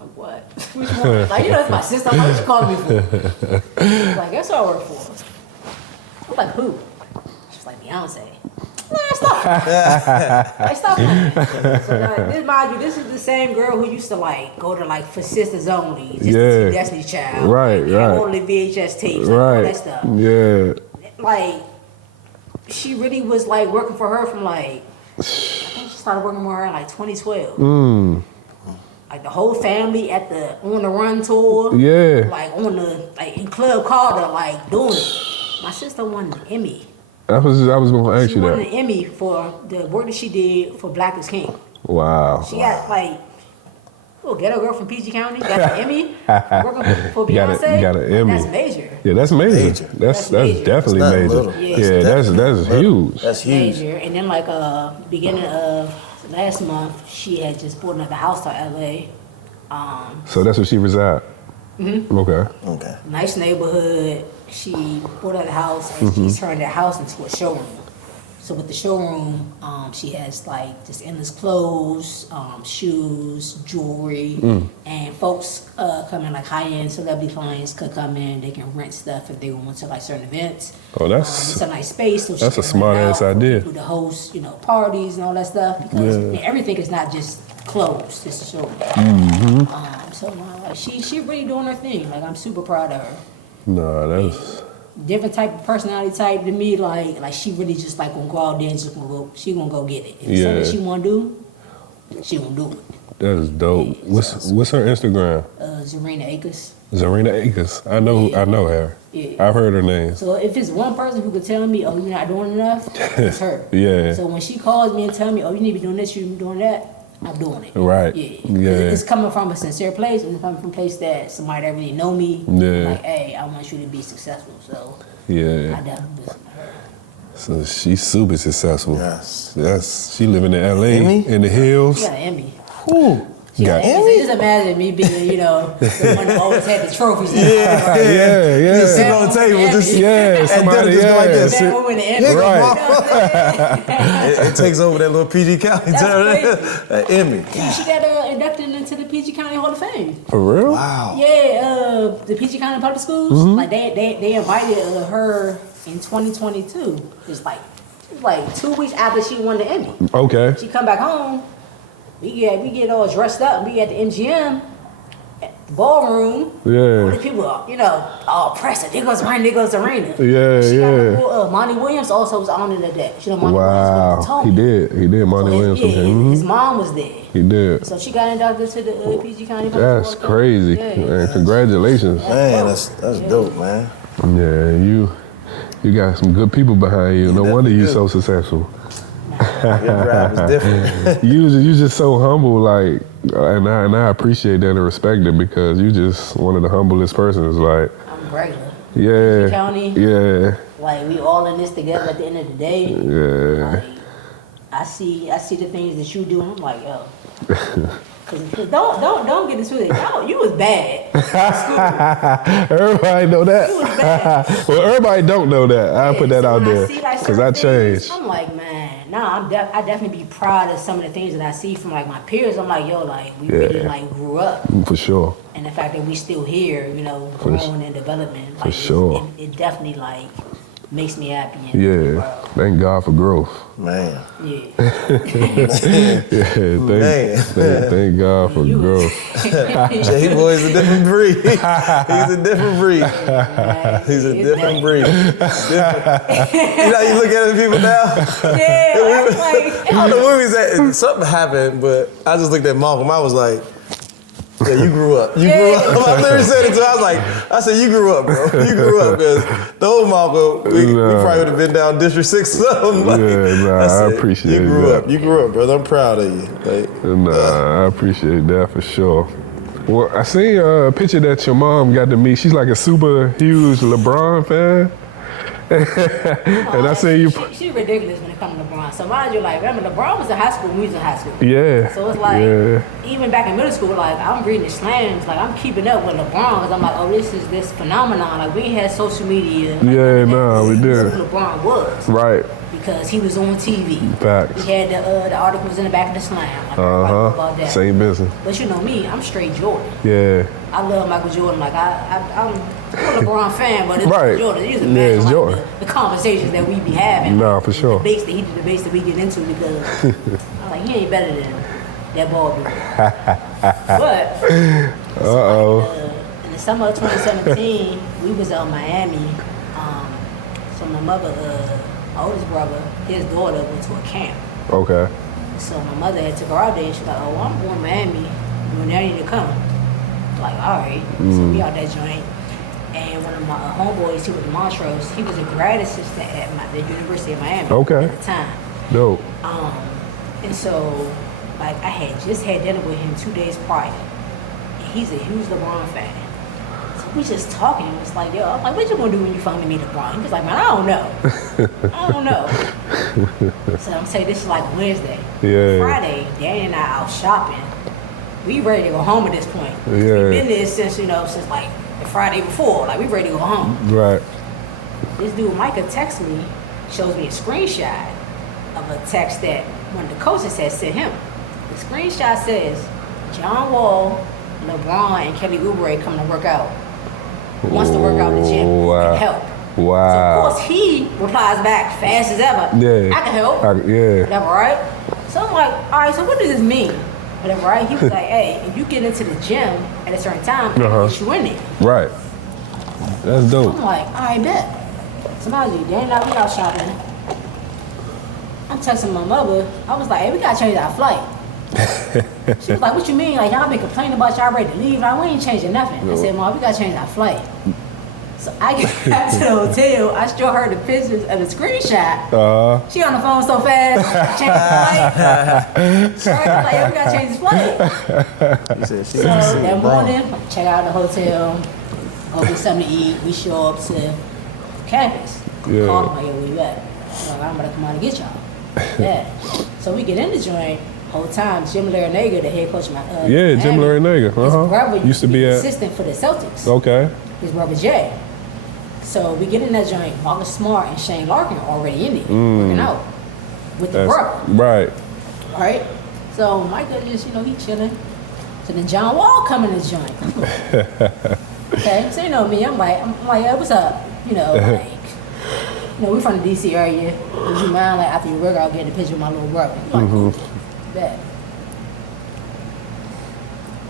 I'm like, what? Which one? Like, it's my sister. I'm like, what you calling me for? She's like, guess who I work for? I'm like, who? She's like, Beyonce. Nah, stop. Like, stop playing. So, this, mind you, this is the same girl who used to, like, go to, like, for sisters only. Just to see Destiny's Child. Right. All the VHS tapes. Like, all that stuff. Yeah. Like, she really was, like, working for her from, like, I think she started working with her in, like, 2012. Like, the whole family at the On the Run tour. Yeah. Like, on the, like, in Club Carter, like, doing it. My sister won an Emmy. I was going to ask She you won that. an Emmy for the work that she did for Black is King. Wow. She got, like, little ghetto girl from PG County got an Emmy working for Beyonce. Got an Emmy. That's major. Yeah, that's major. Major. That's major. definitely That's not major. little. Yeah, that's huge. That's huge. Major. And then, like, beginning of last month, she had just bought another house to LA. So that's where she reside. Mm-hmm. Okay. Nice neighborhood. She bought another house and she's turned that house into a showroom. So with the showroom, she has like just endless clothes, shoes, jewelry, and folks come in, like high-end celebrity clients could come in. They can rent stuff if they want to, like certain events. Oh, It's a nice space. So that's she a can smart rent ass out for idea. people to host, parties and all that stuff because everything is not just clothes. It's a showroom. So like, she really doing her thing. Like, I'm super proud of her. No, that's Different type of personality type to me, like she really just like gonna go out there and just gonna go get it. If it's something she wanna do, she gonna do it. that's dope. What's her Instagram? Zarina Akers. Zarina Akers. I know her. Yeah. I've heard her name. So if it's one person who could tell me, oh, you're not doing enough, it's her. Yeah. So when she calls me and tell me, oh, you need to be doing this, you need to be doing that, I'm doing it. Right. Yeah. Yeah. It's coming from a sincere place, and it's coming from a place that somebody that really know me. Yeah. Like, hey, I want you to be successful. So I Yeah. definitely listen to her. So she's super successful. Yes. She living in LA Emmy? in the hills. She got an Emmy. Whew. She got Got an Emmy. So just imagine me being, the one that always had the trophies. Yeah. Just sitting on the table, just Yeah, somebody, just go like this. sit- That woman, the Emmy. Right. You know what I'm saying? It takes over that little PG County That's town. crazy. That Emmy. She got inducted into the PG County Hall of Fame. For real? Wow. Yeah, the PG County Public Schools, like they invited her in 2022. It's like 2 weeks after she won the Emmy. Okay. She come back home. We get all dressed up. We at the MGM, at the ballroom. All the Yeah. people, all pressed. There goes Serena. There goes Serena. Yeah, She yeah. got Monty Williams also was on that day. Monty Wow. Williams He with the did. He did. Monty Williams. Yeah, Okay. his mom was there. He did. So she got inducted to the PG County. That's crazy. Yeah. Man, congratulations. Man, that's dope, man. Yeah, you got some good people behind you. No wonder you so successful. Your drive is different. You just so humble, like, and I appreciate that and respect it because you just one of the humblest persons. Like, I'm regular. yeah, County. yeah, Like, we all in this together at the end of the day. yeah. Like, I see the things that you do, and I'm like, yo. Cause don't get into it. You was bad. Everybody know that. You was bad. Well, everybody don't know that. I put that So out when there see, like, because I certain things, changed. I'm like, man, nah. I definitely be proud of some of the things that I see from like my peers. I'm like, yo, like we really like grew up, For sure. and the fact that we still here, growing and development. Like, sure. It definitely like makes me happy. And Yeah. proud. Thank God for growth. Man. Yeah. Thank God for growth. J-Boy is a different breed. He's a different breed. He's a different breed. You know how you look at the people now? Yeah, I was I like, don't know where he's at. Something happened, but I just looked at Malcolm. I was like, yeah, you grew up. You grew up. I literally said it to him. I said, you grew up, bro. You grew up. Because the old Malcolm, we probably would have been down District 6 or something. Like, I appreciate you grew that. up. You grew up, brother. I'm proud of you. Like, I appreciate that for sure. Well, I seen a picture that your mom got to meet. She's like a super huge LeBron fan. And I seen you. She ridiculous when it comes to LeBron. So mind you, like, remember LeBron was in high school, we was in high school. Yeah. So it's like, yeah. even back in middle school, like, I'm reading the slams, like, I'm keeping up with LeBron, because I'm like, oh, this is this phenomenon. Like, we ain't had social media. Like, Yeah, nah, we knew did. who LeBron was. Right. because he was on TV. Facts. He had the articles in the back of the Slam. Like, everybody know about that. Same business. But you know me, I'm straight Jordan. Yeah. I love Michael Jordan. Like I'm a LeBron fan, but it's Right. Jordan. You just Yeah, imagine it's like, Jordan. the conversations that we be having. No, like, for sure. The heated debates that we get into because I'm like, he ain't better than that ball dude. But in the summer of 2017, we was out in Miami. So my mother, my oldest brother, his daughter went to a camp. Okay. So my mother had took her out there and she's like, oh, I'm going to Miami. When I need to come. Like, all right. So we out that joint. And one of my homeboys, he was in Montrose, he was a grad assistant at the University of Miami Okay. at the time. Dope. And so, like, I had just had dinner with him 2 days prior. And he's a huge LeBron fan. So we just talking. It was like, yo, I'm like, what you gonna do when you finally meet LeBron? He was like, man, I don't know. I don't know. So I'm saying this is like Wednesday. Yeah. Friday, Danny and I out shopping. We ready to go home at this point. Yeah. We've been there since, since like the Friday before. Like, we ready to go home. Right. This dude, Micah, texts me, shows me a screenshot of a text that one of the coaches had sent him. The screenshot says, John Wall, LeBron, and Kelly Oubre come to work out. Wants to work out in the gym. Wow. Can help. Wow. So, of course, he replies back fast as ever. Yeah. I can help. Yeah. Whatever, right? So I'm like, all right, so what does this mean? Whatever, right? He was like, hey, if you get into the gym at a certain time, I'll get you in there. Right. That's dope. I'm like, all right, bet. So mind you, Danny and I, we out shopping. I'm texting my mother. I was like, hey, we gotta change our flight. She was like, what you mean? Like, y'all been complaining about y'all ready to leave. Like, we ain't changing nothing. I said, Mom, we gotta change our flight. So I get back to the hotel. I show her the pictures of the screenshot. She on the phone so fast. Change the flight. So I was like, yeah, we gotta change the flight. He said she So that morning, check out the hotel, go get something to eat. We show up to campus. Yeah. Call them like, yo, where you at? I'm like, I'm about to come out and get y'all. Yeah. So we get in the joint. Whole time, Jim Larinaga, the head coach of my Yeah, Jim Larinaga. His brother Used to be at. assistant for the Celtics. Okay. His brother Jay. So we get in that joint. Marcus Smart and Shane Larkin are already in there working out with the brother. Right. Right. So Michael just he chilling. So then John Wall come in the joint. Okay. So me. I'm like, yeah, what's up? We from the DC area. Would you mind after you work out getting a picture of my little brother? I'm like, bet.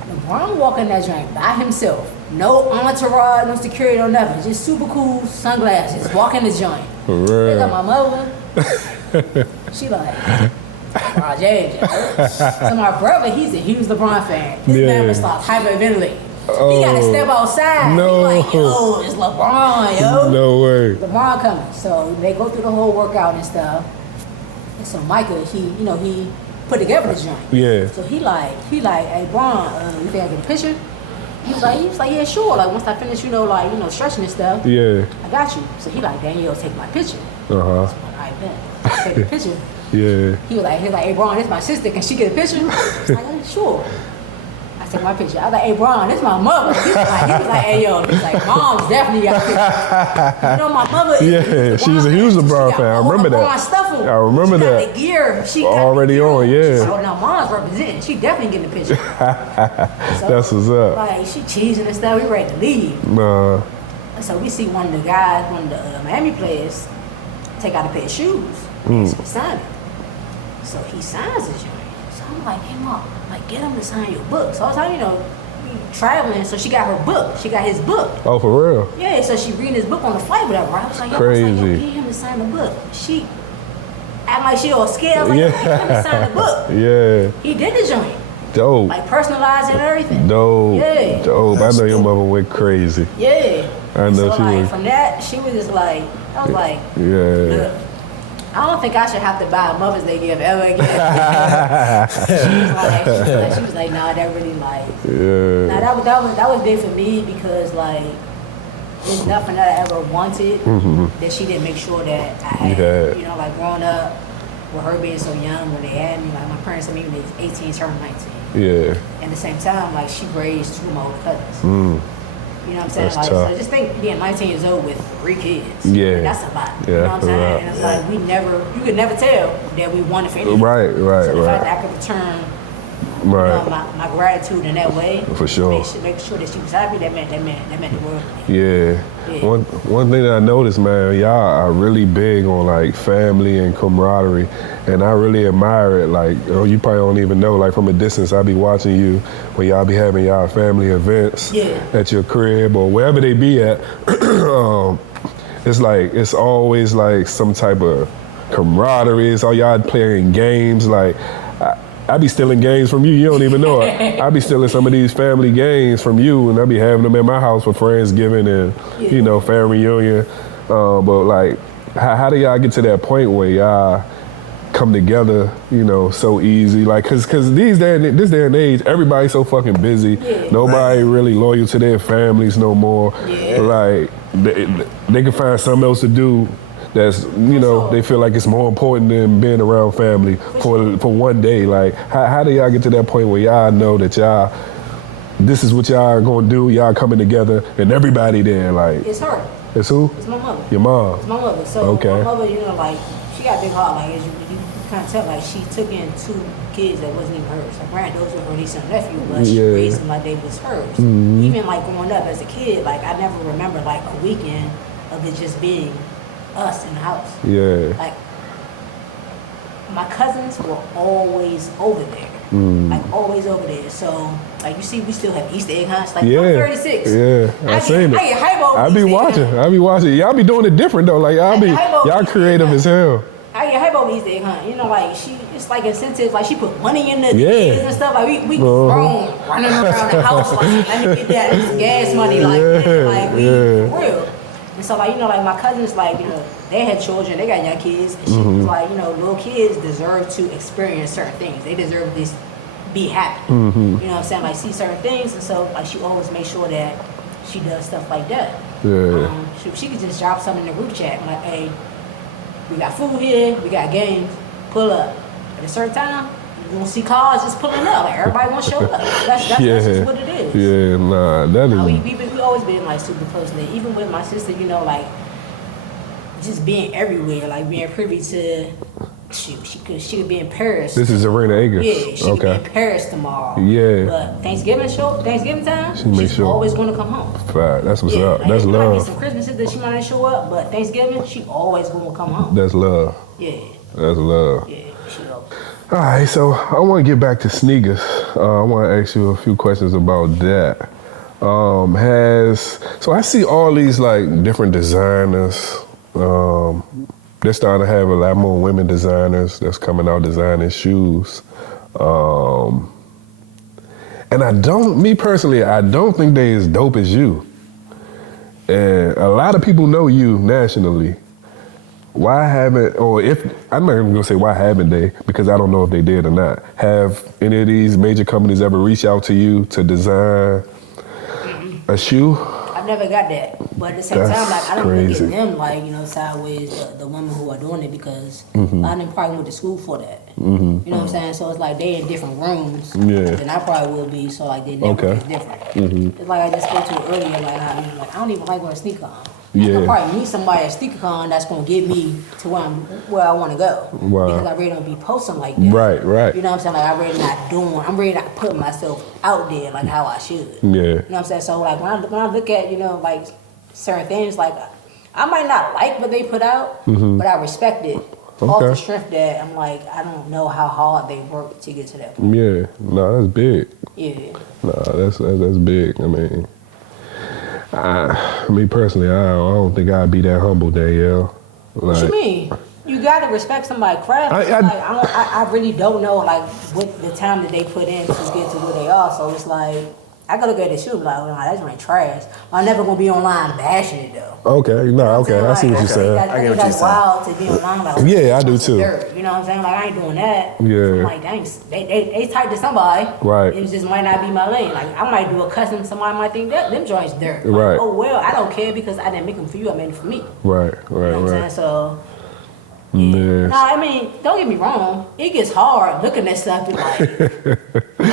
LeBron walking that joint by himself. No entourage, no security, no nothing. Just super cool sunglasses. Walking the joint. For real. Look at my mother. She like, LeBron James. So my brother, he's a huge LeBron fan. This man was like hyperventilating. He got to step outside. No. He like, yo, it's LeBron, yo. No way. LeBron coming. So they go through the whole workout and stuff. And so Micah, he put together the joint. Yeah. So he like, hey, Bron, you think I get a picture? He was like, yeah, sure. Like, once I finish, stretching and stuff, Yeah. I got you. So he like, Danielle, take my picture. Uh-huh. So I'm like, all right, bet. Take the picture. Yeah. He was like, hey, Bron, this is my sister. Can she get a picture? I was like, yeah, sure. I took my picture. I was like, hey, Bron, this is my mother. He was like, hey, yo. He's like, Mom's definitely got a picture. My mother is she's a huge LeBron fan. I remember that. I remember she that. Got the gear. She got Already the gear. on, yeah. So now Mom's representing. She definitely getting a picture. So, That's what's up. Like, she cheesing and stuff. We ready to leave. So we see one of the guys, one of the Miami players, take out a pair of shoes. And so he signed it. So he signs the joint. So I'm like, hey, Mom, get him to sign your book. So I was like, we traveling, so she got her book. She got his book. Oh, for real? Yeah, so she reading his book on the flight, whatever. I was like, Crazy. Get him to sign the book. She act like she all scared. I was like, get him to sign the book. Yeah. He did the joint. Dope. Like personalized and everything. Dope. Yeah. Dope. I know your mother went crazy. Yeah. I know so she like, was. from that, she was just like, I was like, Yeah. look, I don't think I should have to buy a Mother's Day gift ever again. she was like, nah, that really like, Yeah. nah, that was big for me because like, there's nothing that I ever wanted that she didn't make sure that I had. Yeah. Like growing up, with her being so young when they had me, like my parents had me when they was 18, turned 19. Yeah. At the same time, like she raised two of my older cousins. You know what I'm saying? That's Like, tough. so just think being 19 years old with 3 kids. Yeah. That's a lot. Yeah, You know what I'm saying? right. And it's like you could never tell that we wanted for anything. Right, right, so the fact right. that I could return Right. my gratitude in that way. For sure. Make sure that she was happy. That meant the world to me. Yeah. One thing that I noticed, man, y'all are really big on like family and camaraderie, and I really admire it. Like, you probably don't even know. Like from a distance, I be watching you when y'all be having y'all family events at your crib or wherever they be at. It's always like some type of camaraderie. It's all y'all playing games. Like, I be stealing games from you. You don't even know it. I be stealing some of these family games from you, and I be having them at my house for Friendsgiving and family reunion. But like, how do y'all get to that point where y'all come together? So easy. Like, cause this day and age, everybody's so fucking busy. Yeah. Nobody really loyal to their families no more. Yeah. Like, they can find something else to do. That's they feel like it's more important than being around family for one day. Like, how do y'all get to that point where y'all know that this is what y'all are gonna do? Y'all coming together and everybody there. Like, It's her. It's who? It's my mother. Your mom. It's my mother. So Okay. my mother, like she got a big heart. Like as you kind of tell, like she took in 2 kids that wasn't even hers. Like granted, those were her niece and nephew, but she raised them like they was hers. Mm-hmm. Even like growing up as a kid, like I never remember like a weekend of it just being us in the house. Yeah. Like my cousins were always over there. Like always over there. So like you see, we still have Easter egg hunts. Like I'm 36. Yeah, I seen it. I get hype over I be Easter egg watching. hunt. I be watching. Y'all be doing it different though. Like y'all creative as hell. I get hype over Easter egg hunt. Like it's like incentive. Like she put money in the kids and stuff. Like we grown running around the house. Like let me get that gas money. Like we for real. And so like like my cousins they had children. They got young kids. And she was like little kids deserve to experience certain things. They deserve to be happy. You know what I'm saying? Like see certain things. And so like she always makes sure that she does stuff like that. Yeah. She could just drop something in the group chat like, hey, we got food here, we got games, pull up. At a certain time, you gonna see cars just pulling up. Like everybody gonna show up. That's just what it is. Yeah, nah, that is. We always been like super close knit. Even with my sister, like just being everywhere, like being privy to. She could be in Paris. This is Arena Acres. Yeah, she could be in Paris tomorrow. Yeah. But Thanksgiving time, she's sure. always gonna come home. Fact. That's what's up. Like, That's it might be love. some Christmases that she might not show up, but Thanksgiving she always gonna come home. That's love. Yeah. That's love. Yeah, she always. All right, so I want to get back to sneakers. I want to ask you a few questions about that. So I see all these like different designers. They're starting to have a lot more women designers that's coming out designing shoes. And me personally, I don't think they as dope as you. And a lot of people know you nationally. Why haven't, or if, I'm not even gonna say why haven't they, because I don't know if they did or not. Have any of these major companies ever reached out to you to design a shoe? I never got that, but at the same time, like I don't look at them like sideways, the women who are doing it because I didn't probably went to school for that. You know what I'm saying? So it's like they in different rooms than I probably will be. So like they never is different. It's like I just spoke to earlier, like I don't even like wearing a sneaker on. I could probably meet somebody at SneakerCon that's gonna get me to where I want to go because I really don't be posting like that. Right. You know what I'm saying? Like I'm really not putting myself out there like how I should. Yeah. You know what I'm saying? So like when I look at like certain things, like I might not like what they put out, but I respect it off the strength that I'm like I don't know how hard they work to get to that point. Yeah. No, that's big. Yeah. No, that's big. I mean. Me personally, I don't think I'd be that humble, Danielle. What you mean? You gotta respect somebody's craft. I really don't know like what the time that they put in to get to where they are. So it's like I gotta look at this shoe like, oh, that's right trash. I'm never gonna be online bashing it though. Okay, I see what you're saying. I think that's wild to be online like. Yeah, I do too. Dirt, you know what I'm saying? Like I ain't doing that. Yeah. So I'm like, dang, they typed to somebody. Right. It just might not be my lane. Like I might do a custom. Somebody might think that them joints dirt. Like, right. Oh well, I don't care because I didn't make them for you. I made them for me. Right. You know what I'm saying? So. Yeah. Nah, I mean, don't get me wrong. It gets hard looking at stuff and like,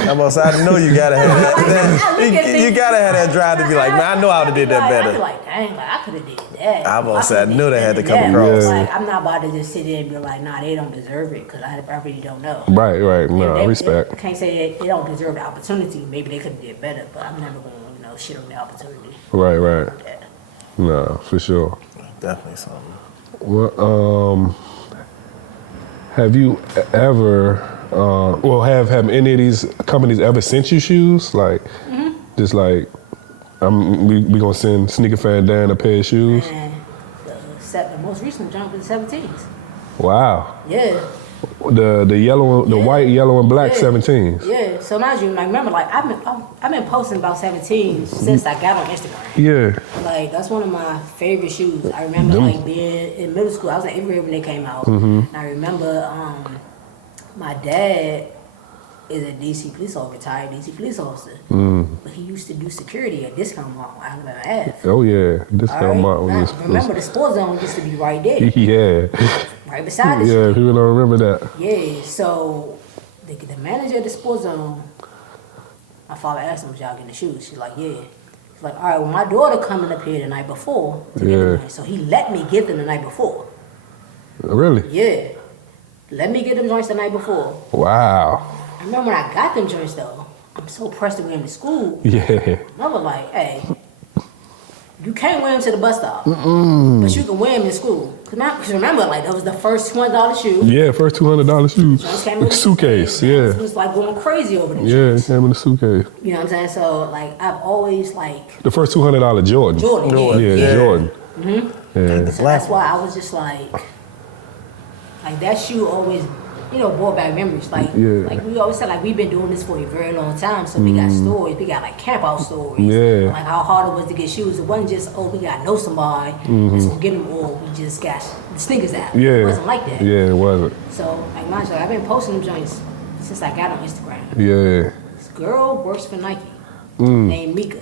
I'm gonna say, I know you gotta have I look at that. You things- gotta have that drive to be like, man, I know I would've did that I be better. like, dang, like, I could have did that. I'm gonna say, I coulda knew did that had to that come and across. that. Like, I'm not about to just sit there and be like, nah, they don't deserve it because I really don't know. Right, right. No, They respect. can't say they don't deserve the opportunity. Maybe they could have did better, but I'm never going to, shit on the opportunity. Right, right. Yeah. No, for sure. Definitely something. Well, have you ever, have any of these companies ever sent you shoes? Like, just like, we gonna send SneakerFanDan a pair of shoes? And the most recent jump was the 17s. Wow. Yeah. The yellow, the white, yellow, and black 17s. Yeah. So mind you, like, remember, like I've been posting about 17s since I got on Instagram. Yeah. Like that's one of my favorite shoes. I remember like being in middle school. I was in 8th grade when they came out. And I remember my dad is a DC police officer, retired DC police officer. But he used to do security at Discount Mall on Alabama Ave. Oh yeah, Discount Mall. Now, remember the sports zone used to be right there, Yeah. right beside the Yeah, street. people don't remember that. Yeah, so the manager of the sports zone, my father asked him, was y'all getting the shoes? She's like, yeah. He's like, all right, well, my daughter coming up here the night before. To get them. So he let me get them the night before. Really? Yeah. Let me get them joints the night before. Wow. I remember when I got them joints, though, I'm so pressed to wear them to school. Yeah. I was like, hey, you can't wear them to the bus stop, but you can wear them in school. Because remember, like, that was the first $20 shoe. Yeah, first $200 shoes. Joints came in the Suitcase, It yeah. was like going crazy over the Yeah, it came in a suitcase. You know what I'm saying? So, like, I've always, like, The first $200 Jordan. Jordan. Yeah, Jordan. Yeah. So that's why I was just like that shoe always, brought back memories. Like, Yeah. like we always said, like, we've been doing this for a very long time. So we got stories. We got like camp out stories. Yeah. Like how hard it was to get shoes. It wasn't just, we got to know somebody. And so get them, or we just got the sneakers out. Yeah. It wasn't like that. Yeah, it wasn't. So, like, mind you, I've been posting them joints since I got on Instagram. Yeah. This girl works for Nike named Mika.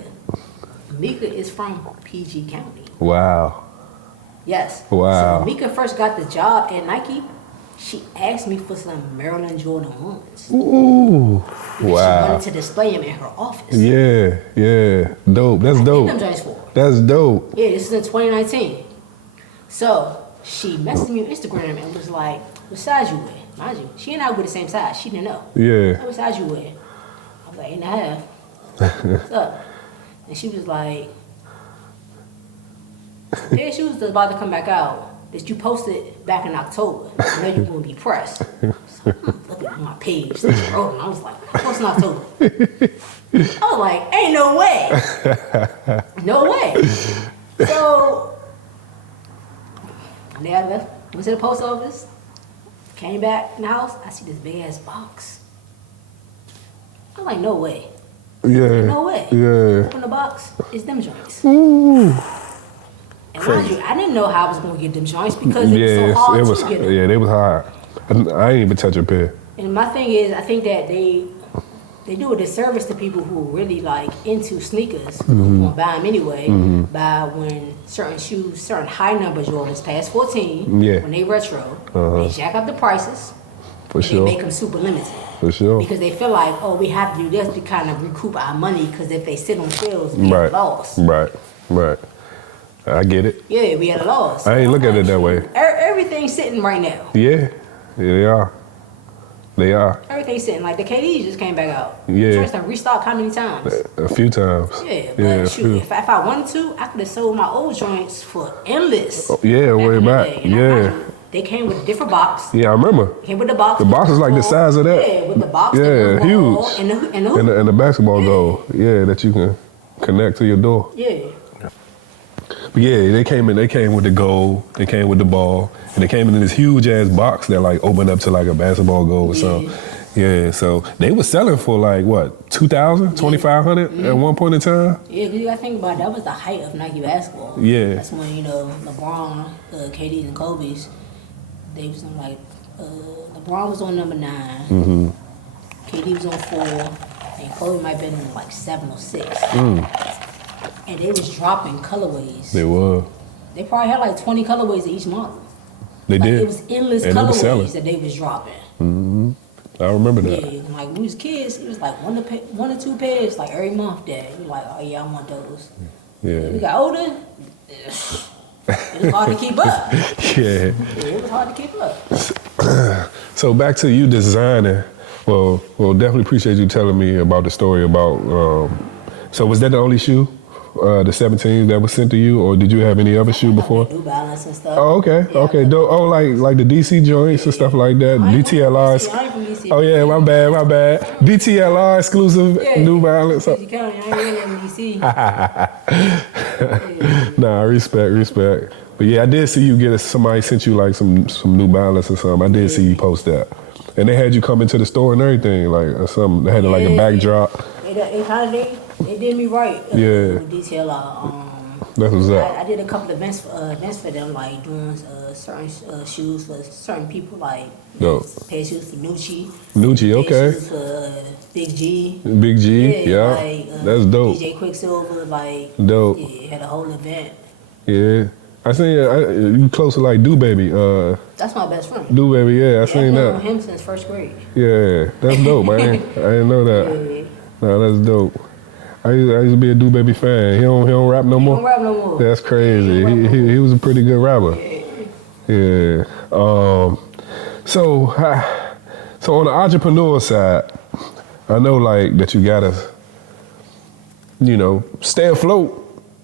Mika is from PG County. Wow. Yes. Wow. So when Mika first got the job at Nike, she asked me for some Maryland Jordan 1s. Ooh. She Wow. wanted to display them in her office. Yeah, yeah. Dope. That's I dope. did them joints for her. That's dope. Yeah, this is in 2019. So she messaged me on Instagram and was like, what size you wear? Mind you, she and I were the same size. She didn't know. Yeah. What size you wear? I was like, 8.5. What's up? And she was like, their shoes that's about to come back out that you posted back in October. I know you're going to be pressed. So I'm looking at my page, scrolling. I was like, I posted in October. I was like, ain't no way. No way. So, and then I left, went to the post office, came back in the house, I see this big ass box. I'm like, no way. Yeah. No way. Yeah. Open the box, it's them joints. Ooh. And mind you, I didn't know how I was going to get them joints because it was so hard to get them. Yeah, they was hard. I ain't even touch a pair. And my thing is, I think that they do a disservice to people who are really like into sneakers, who want to buy them anyway, by when certain high number Jordans past 14, Yeah. when they retro, they jack up the prices, For and sure. they make them super limited. For sure. Because they feel like, we have to do this to kind of recoup our money, because if they sit on shelves, we Right. have lost. Right. Right. I get it. Yeah, we had a loss. I ain't look at it that way. Everything's sitting right now. Yeah. Yeah, they are. They are. Everything's sitting. Like the KDs just came back out. Yeah. Joints done restocked how many times? A few times. Yeah, but a shoot, few. if I wanted to, I could have sold my old joints for endless. Yeah, way in the back. day. And Yeah. they came with a different box. Yeah, I remember. Came with the box. The box is like the size of that. Yeah, with the box. Yeah, the huge. ball, And the hoop. And the basketball goal. Yeah, that you can connect to your door. Yeah. But yeah, they came with the goal, they came with the ball, and they came in this huge ass box that like opened up to like a basketball goal or something. Yeah, so they were selling for like what, 2,000, 2,500 at one point in time? Yeah, because you got to think about it, that was the height of Nike basketball. Yeah. That's when, LeBron, KD's and Kobe's, they was on like, LeBron was on number 9, KD was on 4, and Kobe might have been on like 7 or 6. And they was dropping colorways. They were. They probably had like 20 colorways of each model. They did. It was endless And they were selling. colorways that they was dropping. Mm-hmm. I remember that. Yeah, like when we was kids, it was like one or two pairs like every month. That we like, oh yeah, I want those. Yeah. We got older. It was hard to keep up. Yeah. It was hard to keep up. So back to you designing. Well, definitely appreciate you telling me about the story about. So was that the only shoe, the 17 that was sent to you, or did you have any other shoe before? New Balance and stuff. Oh, okay, Yeah, okay. Oh, like the DC joints and stuff like that. I ain't from DTLRs. DC. I ain't from DC. Oh yeah, my bad. DTLR exclusive New Balance. DC County. I ain't really in DC. Nah, respect. But yeah, I did see you somebody sent you like some New Balance or something. I did see you post that. And they had you come into the store and everything, like or something. They had like a backdrop. They did me right. Yeah. With DTLR. That's what's up. I did a couple of events for them, like doing certain shoes for certain people, like Dope. pair of shoes for Nucci. Nucci, okay. Pair of shoes for Big G. Big G, yeah. Like, that's dope. DJ Quicksilver, like Dope. Yeah, had a whole event. Yeah. I seen you close to like Do Baby. That's my best friend. Do Baby, yeah, I seen I've known that. him since first grade. Yeah, that's dope, man. I didn't know that. Yeah. No, that's dope. I used to be a Do Baby fan. He don't rap no more. He don't rap no more. That's crazy. He was a pretty good rapper. Yeah. So on the entrepreneur side, I know like that you gotta, stay afloat.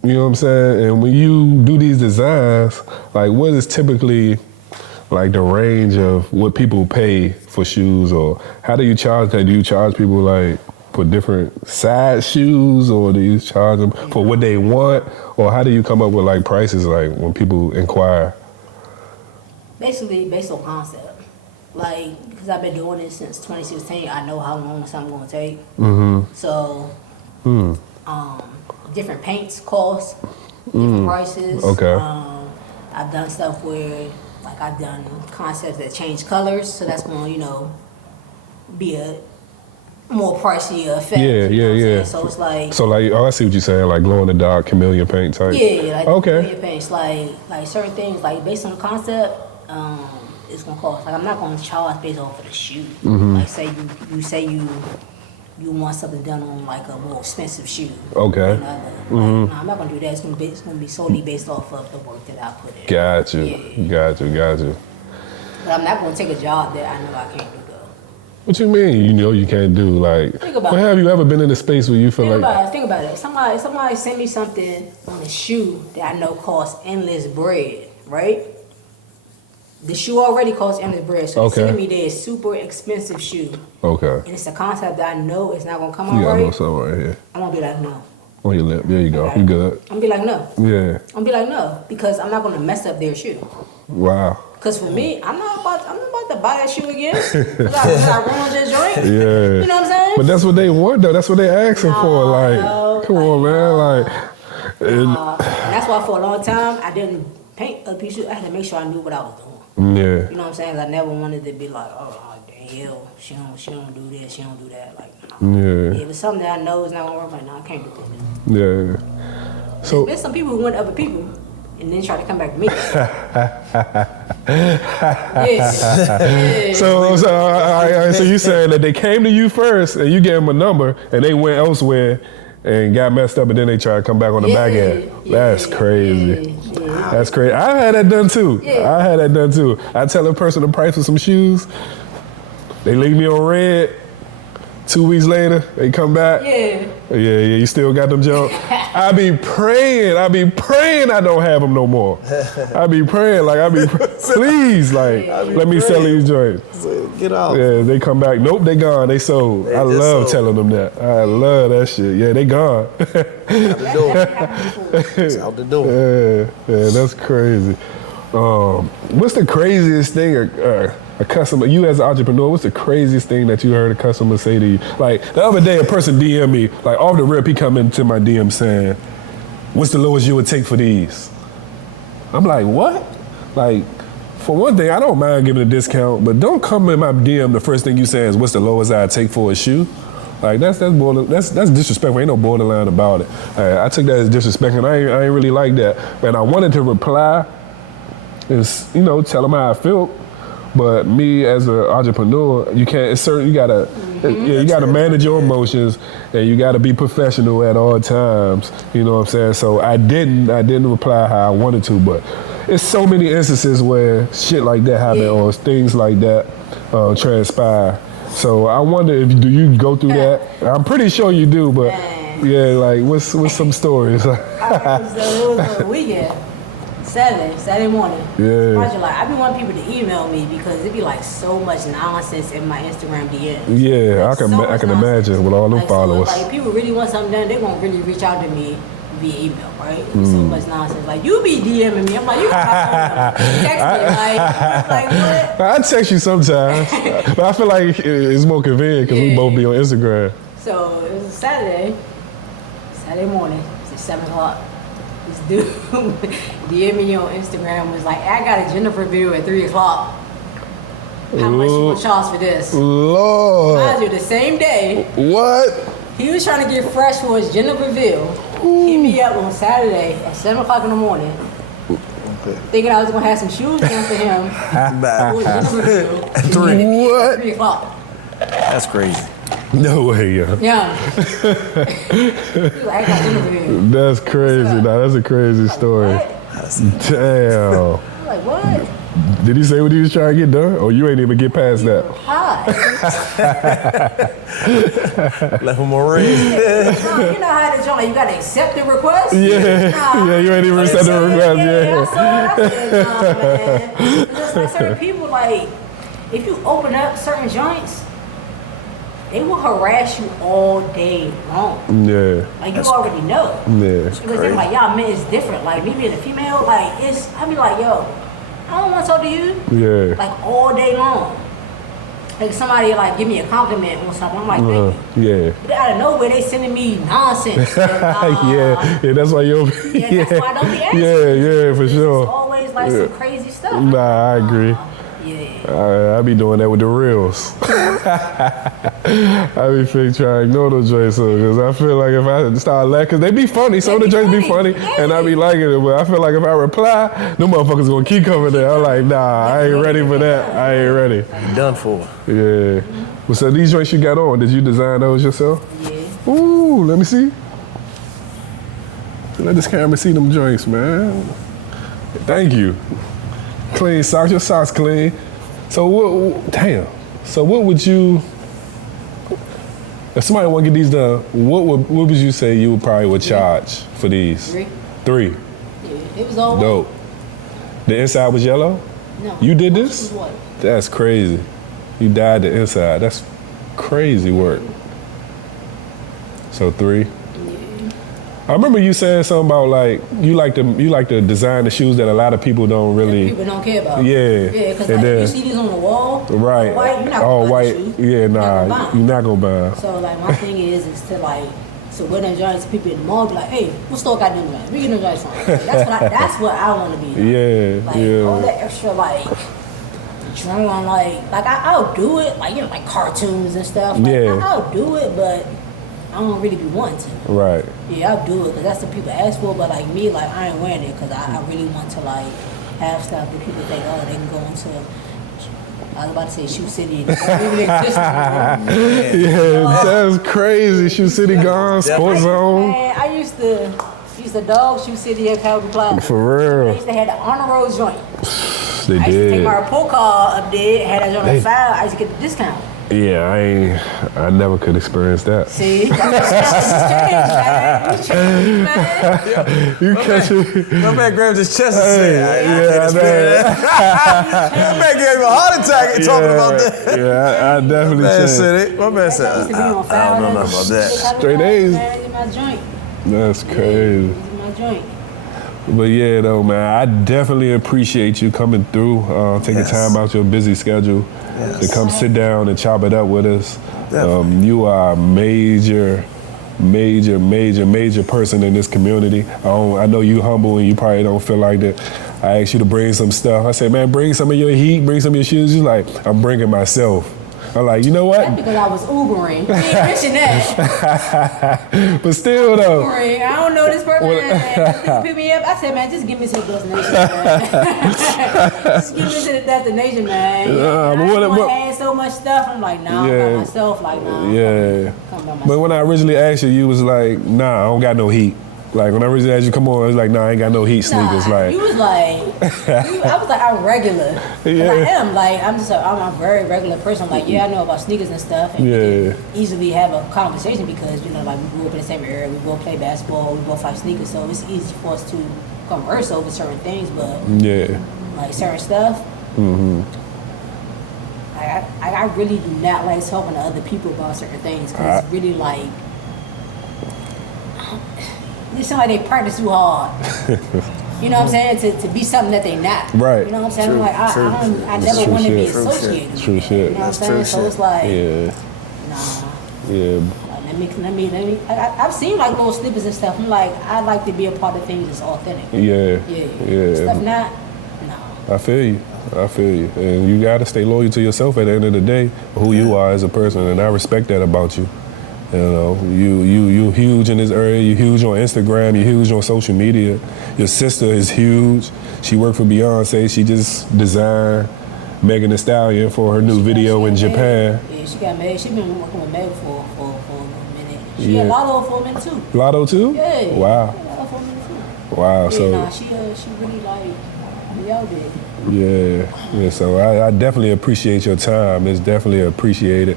You know what I'm saying? And when you do these designs, like what is typically like the range of what people pay for shoes, or how do you charge that? Do you charge people like for different size shoes, or do you charge them for what they want, or how do you come up with like prices like when people inquire? Basically based on concept. Like, because I've been doing it since 2016, I know how long something's gonna take. Mm-hmm. So, different paints cost, different prices. Okay. I've done stuff where, like, I've done concepts that change colors, so that's gonna, be a more pricey effect. Yeah. So it's like. So like, I see what you're saying, like glow in the dark, chameleon paint type. Yeah, like okay. chameleon paints, like certain things, like based on the concept. It's gonna cost. Like I'm not gonna charge based off of the shoe. Mm-hmm. Like say you want something done on like a more expensive shoe. Okay. No, I'm not gonna do that. It's gonna be solely based off of the work that I put in. Got you. But I'm not gonna take a job that I know I can't do though. What you mean? You can't do like? Think about it. Have you ever been in a space where you feel Think about it. Somebody sent me something on a shoe that I know costs endless bread, right? The shoe already costs endless bread, so they're sending me this super expensive shoe. Okay. And it's a concept that I know it's not gonna come out right. Yeah, I know something right here. I'm gonna be like, no. On your lip, there you go. You good. I'm gonna be like, no. Yeah. I'm gonna be like, no, because I'm not gonna mess up their shoe. Wow. Because for me, I'm not about to buy that shoe again. Cause I run on this joint. Yeah. You know what I'm saying? But that's what they want though. That's what they asking for. Like, come on, man. Like. And that's why for a long time I didn't paint a piece of shoe. I had to make sure I knew what I was doing. Yeah. You know what I'm saying? I never wanted to be like, oh hell, she don't do this, she don't do that. Like, no. Yeah. If it's something that I know is not gonna work, like, no, I can't do it. Yeah. So there's some people who went to other people and then try to come back to me. Yeah. So you saying that they came to you first and you gave them a number and they went elsewhere and got messed up and then they try to come back on the back end. That's crazy. That's crazy. I had that done too. I tell a person the price of some shoes. They leave me on red. 2 weeks later, they come back. Yeah, you still got them junk. I be praying I don't have them no more. I be praying, please, let me sell these joints. Get out. Yeah, they come back. Nope, they gone. They sold. I love telling them that. I love that shit. Yeah, they gone. It's out the door. Yeah, that's crazy. What's the craziest thing a customer, you as an entrepreneur, what's the craziest thing that you heard a customer say to you? Like the other day, a person DM me, like off the rip, he come into my DM saying, "What's the lowest you would take for these?" I'm like, what? Like, for one thing, I don't mind giving a discount, but don't come in my DM. The first thing you say is, "What's the lowest I'd take for a shoe?" Like that's disrespectful. Ain't no borderline about it. I took that as disrespect, and I ain't really like that. And I wanted to reply. is, you know, tell them how I feel. But me as an entrepreneur, you can't. It's certain. You gotta, you gotta manage your emotions, and you gotta be professional at all times. You know what I'm saying? So I didn't reply how I wanted to, but it's so many instances where shit like that happen or things like that transpire. So I wonder if do you go through that? I'm pretty sure you do, but yeah, like what's some stories? So it was a weekend. Saturday morning. Yeah. Like, I be wanting people to email me because it be like so much nonsense in my Instagram DMs. Yeah, like, I can imagine with all them like, followers. So, like, if people really want something done, they won't really reach out to me via email, right? So much nonsense. Like, you be DMing me. I'm like, you got text me. Like what? I text you sometimes, but I feel like it's more convenient because we both be on Instagram. So it was a Saturday morning. It's 7 o'clock. This dude DM me on Instagram was like, I got a Jennifer video at 3 o'clock. How much you gonna charge for this? Lord. Mind you, the same day. What? He was trying to get fresh for his Jennifer video. Hit me up on Saturday at 7 o'clock in the morning. Thinking I was gonna have some shoes done for him. For his Jennifer video. At 3. What? 3 o'clock. That's crazy. No way, yo. Yeah. He was like, I got Jennifer video. That's crazy. Nah, that's a crazy story. What? Damn. I'm like, what? Did he say what he was trying to get done? Or you ain't even get past that? Hi. Left him on red. You know how to join, like, you gotta accept the request? Yeah. Yeah, you ain't even accept the request. Yeah. I said, nah, man. Just like certain people, like, if you open up certain joints, they will harass you all day long. Yeah. Like, you already know. Yeah. Because they're like, y'all men is different. Like, me being a female, like, I be like, yo, I don't want to talk to you. Yeah. Like, all day long. Like, somebody, like, give me a compliment or something. I'm like, thank you. Yeah. But out of nowhere, they sending me nonsense. Like, Yeah, that's why you're. Yeah, that's why I don't be asking. Yeah, for It's sure. always, like, some crazy stuff. Nah, I agree. Yeah. I be doing that with the reels. I be trying to ignore those joints because I feel like if I start laughing, because they be funny, some of the joints be funny, and I be liking it, but I feel like if I reply, them motherfuckers gonna keep coming there. I'm like, nah, I ain't ready for that. I ain't ready. Done for. Yeah. Well, so these joints you got on, did you design those yourself? Yeah. Ooh, let me see. Let this camera see them joints, man. Thank you. Clean socks, your socks clean. So what would you, if somebody want to get these done, what would you say you would charge for these? 3. Yeah, it was all Dope. The inside was yellow? No. You did It this? was white. That's crazy. You dyed the inside. That's crazy work. So 3. I remember you saying something about like you like to design the shoes that a lot of people don't really. People don't care about. Yeah. Yeah, because like, you see these on the wall. Right. White, you're not all gonna buy white. the shoes. Yeah, nah, you're not gonna buy 'em. So like my thing is to like wear them joints. People in the mall be like, hey, what store got them joints? Where you get them joints from? That's what I want to be. Yeah, like, yeah. All that extra like drawing like I'll do it like like cartoons and stuff. Like, Yeah. I'll do it, but I don't really be wanting to. Right. Yeah, I'll do it because that's what people ask for. But like me, like I ain't wearing it because I really want to like have stuff that people think, oh, they can go into. I was about to say Shoe City. It don't even exist anymore. Yeah, that's crazy. Shoe City gone, Sports Zone. Man, I used to dog Shoe City at Calvin Plaza. For They real. used to have the honor roll joint. They I used to take my did. report card up there, had that joint on file. I used to get the discount. Yeah, I never could experience that. See, that's changed, man. You catch it. My man grabbed his chest and said, Yeah, my man gave him a heart attack talking about that. Yeah, I definitely Man changed. said it. My man said, Used to be I on file. don't know nothing about that. Straight A's. Man, in my joint. That's crazy. This is my joint. But yeah, though, man, I definitely appreciate you coming through, taking Yes. time out your busy schedule to come sit down and chop it up with us. Definitely. You are a major person in this community. I know you humble and you probably don't feel like that. I asked you to bring some stuff. I said, man, bring some of your heat, bring some of your shoes. You're like, I'm bringing myself. I'm like, you know That's what? because I was Ubering. You ain't mention that. But still though. Ubering. I don't know this person. Man. Pick me up. I said, man, just give me to the destination, man. Just give me to the destination, man. But I what- had so much stuff. I'm like, nah, I'm by myself. Like, nah. Yeah. I'm by myself. But when I originally asked you, you was like, nah, I don't got no heat. Like when I originally asked you, come on, it was like, nah, I ain't got no heat sneakers. Nah, Like, you was like, I was like, I'm regular. Yeah. And I am like, I'm a very regular person. Like, yeah, I know about sneakers and stuff, and we can easily have a conversation because you know, like we grew up in the same area, we both play basketball, we both like sneakers, so it's easy for us to converse over certain things. But like certain stuff, I really do not like talking to other people about certain things because it's really like. It sound like they practice too hard. You know what I'm saying? To be something that they not. Right. You know what I'm saying? I'm like, I never want to be associated with True that. shit. You know what I'm saying? So it's like, Yeah. like, let me. I've seen like little snippets and stuff. I'm like, I like to be a part of things that's authentic. Yeah. Stuff not, no. I feel you. And you gotta stay loyal to yourself at the end of the day, who you are as a person, and I respect that about you. You know, you huge in this area, you huge on Instagram, you huge on social media. Your sister is huge. She worked for Beyonce, she just designed Megan Thee Stallion for her new video in Japan. Yeah, she got married. She been working with Meg for a minute. She had Lotto for a minute too. Lotto too? Yeah. Wow. She had Lotto for a minute too. Wow. Yeah, So she really like we out there. Yeah. So I definitely appreciate your time. It's definitely appreciated.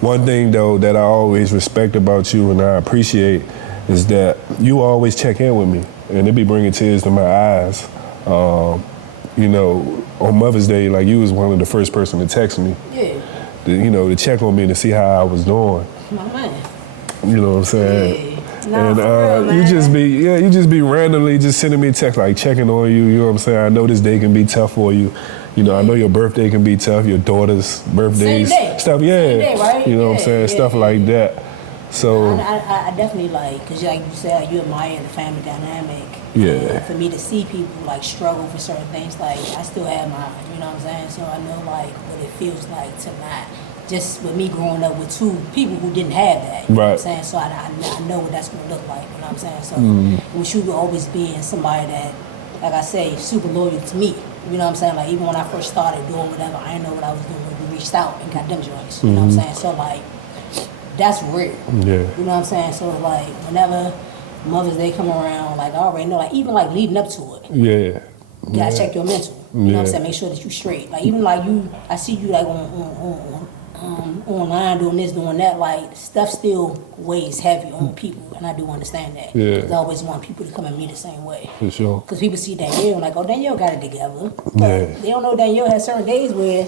One thing though that I always respect about you and I appreciate is that you always check in with me, and it be bringing tears to my eyes. You know, on Mother's Day, like you was one of the first person to text me. Yeah. To check on me to see how I was doing. My man. You know what I'm saying? Yeah. Nah, And for real, man. you just be randomly just sending me text like checking on you. You know what I'm saying? I know this day can be tough for you. You know, I know your birthday can be tough. Your daughter's birthdays, Same day. stuff. Same day, right? You know what I'm saying? Stuff like that. So I definitely like, because like you said, you admire the family dynamic. Yeah. And for me to see people like struggle for certain things, like I still have mine, you know what I'm saying? So I know like what it feels like to not, just with me growing up with two people who didn't have that, you know what I'm saying? So I know what that's going to look like, you know what I'm saying? So with you always being somebody that, like I say, super loyal to me, you know what I'm saying? Like even when I first started doing whatever, I didn't know what I was doing. We reached out and got them joints, you know what I'm saying? So like, that's real. Yeah. You know what I'm saying? So like whenever Mother's Day come around, like I already know, like even like leading up to it, yeah. you gotta check your mental. You know what I'm saying? Make sure that you straight. Like even like you, I see you like online doing this, doing that. Like stuff still weighs heavy on people, and I do understand that. Yeah. Because I always want people to come at me the same way. For sure. Because people see Danielle like, oh, Danielle got it together. But Yeah. they don't know Danielle has certain days where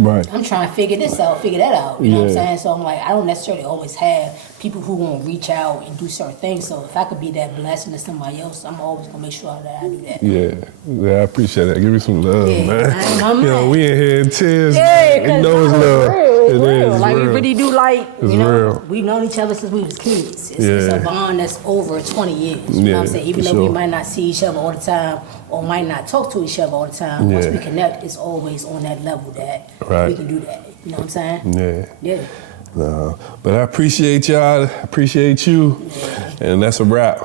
Right. I'm trying to figure this out, figure that out. You know what I'm Yeah. saying? So I'm like, I don't necessarily always have people who won't reach out and do certain things. So if I could be that blessing to somebody else, I'm always gonna make sure that I do that. Yeah, I appreciate that. Give me some love, Yeah, man. I'm You know, mad. we in here in tears, Yeah, man. You cause know it's it's love. real. It's It real. is Like we real. really do like, It's you know, real. we've known each other since we was kids. It's a bond that's over 20 years. You know what I'm Yeah, saying? Even for though we sure. might not see each other all the time or might not talk to each other all the time, once Yeah. we connect, it's always on that level that Right. we can do that. You know what I'm saying? Yeah. Yeah. But I appreciate y'all. I appreciate you. And that's a wrap.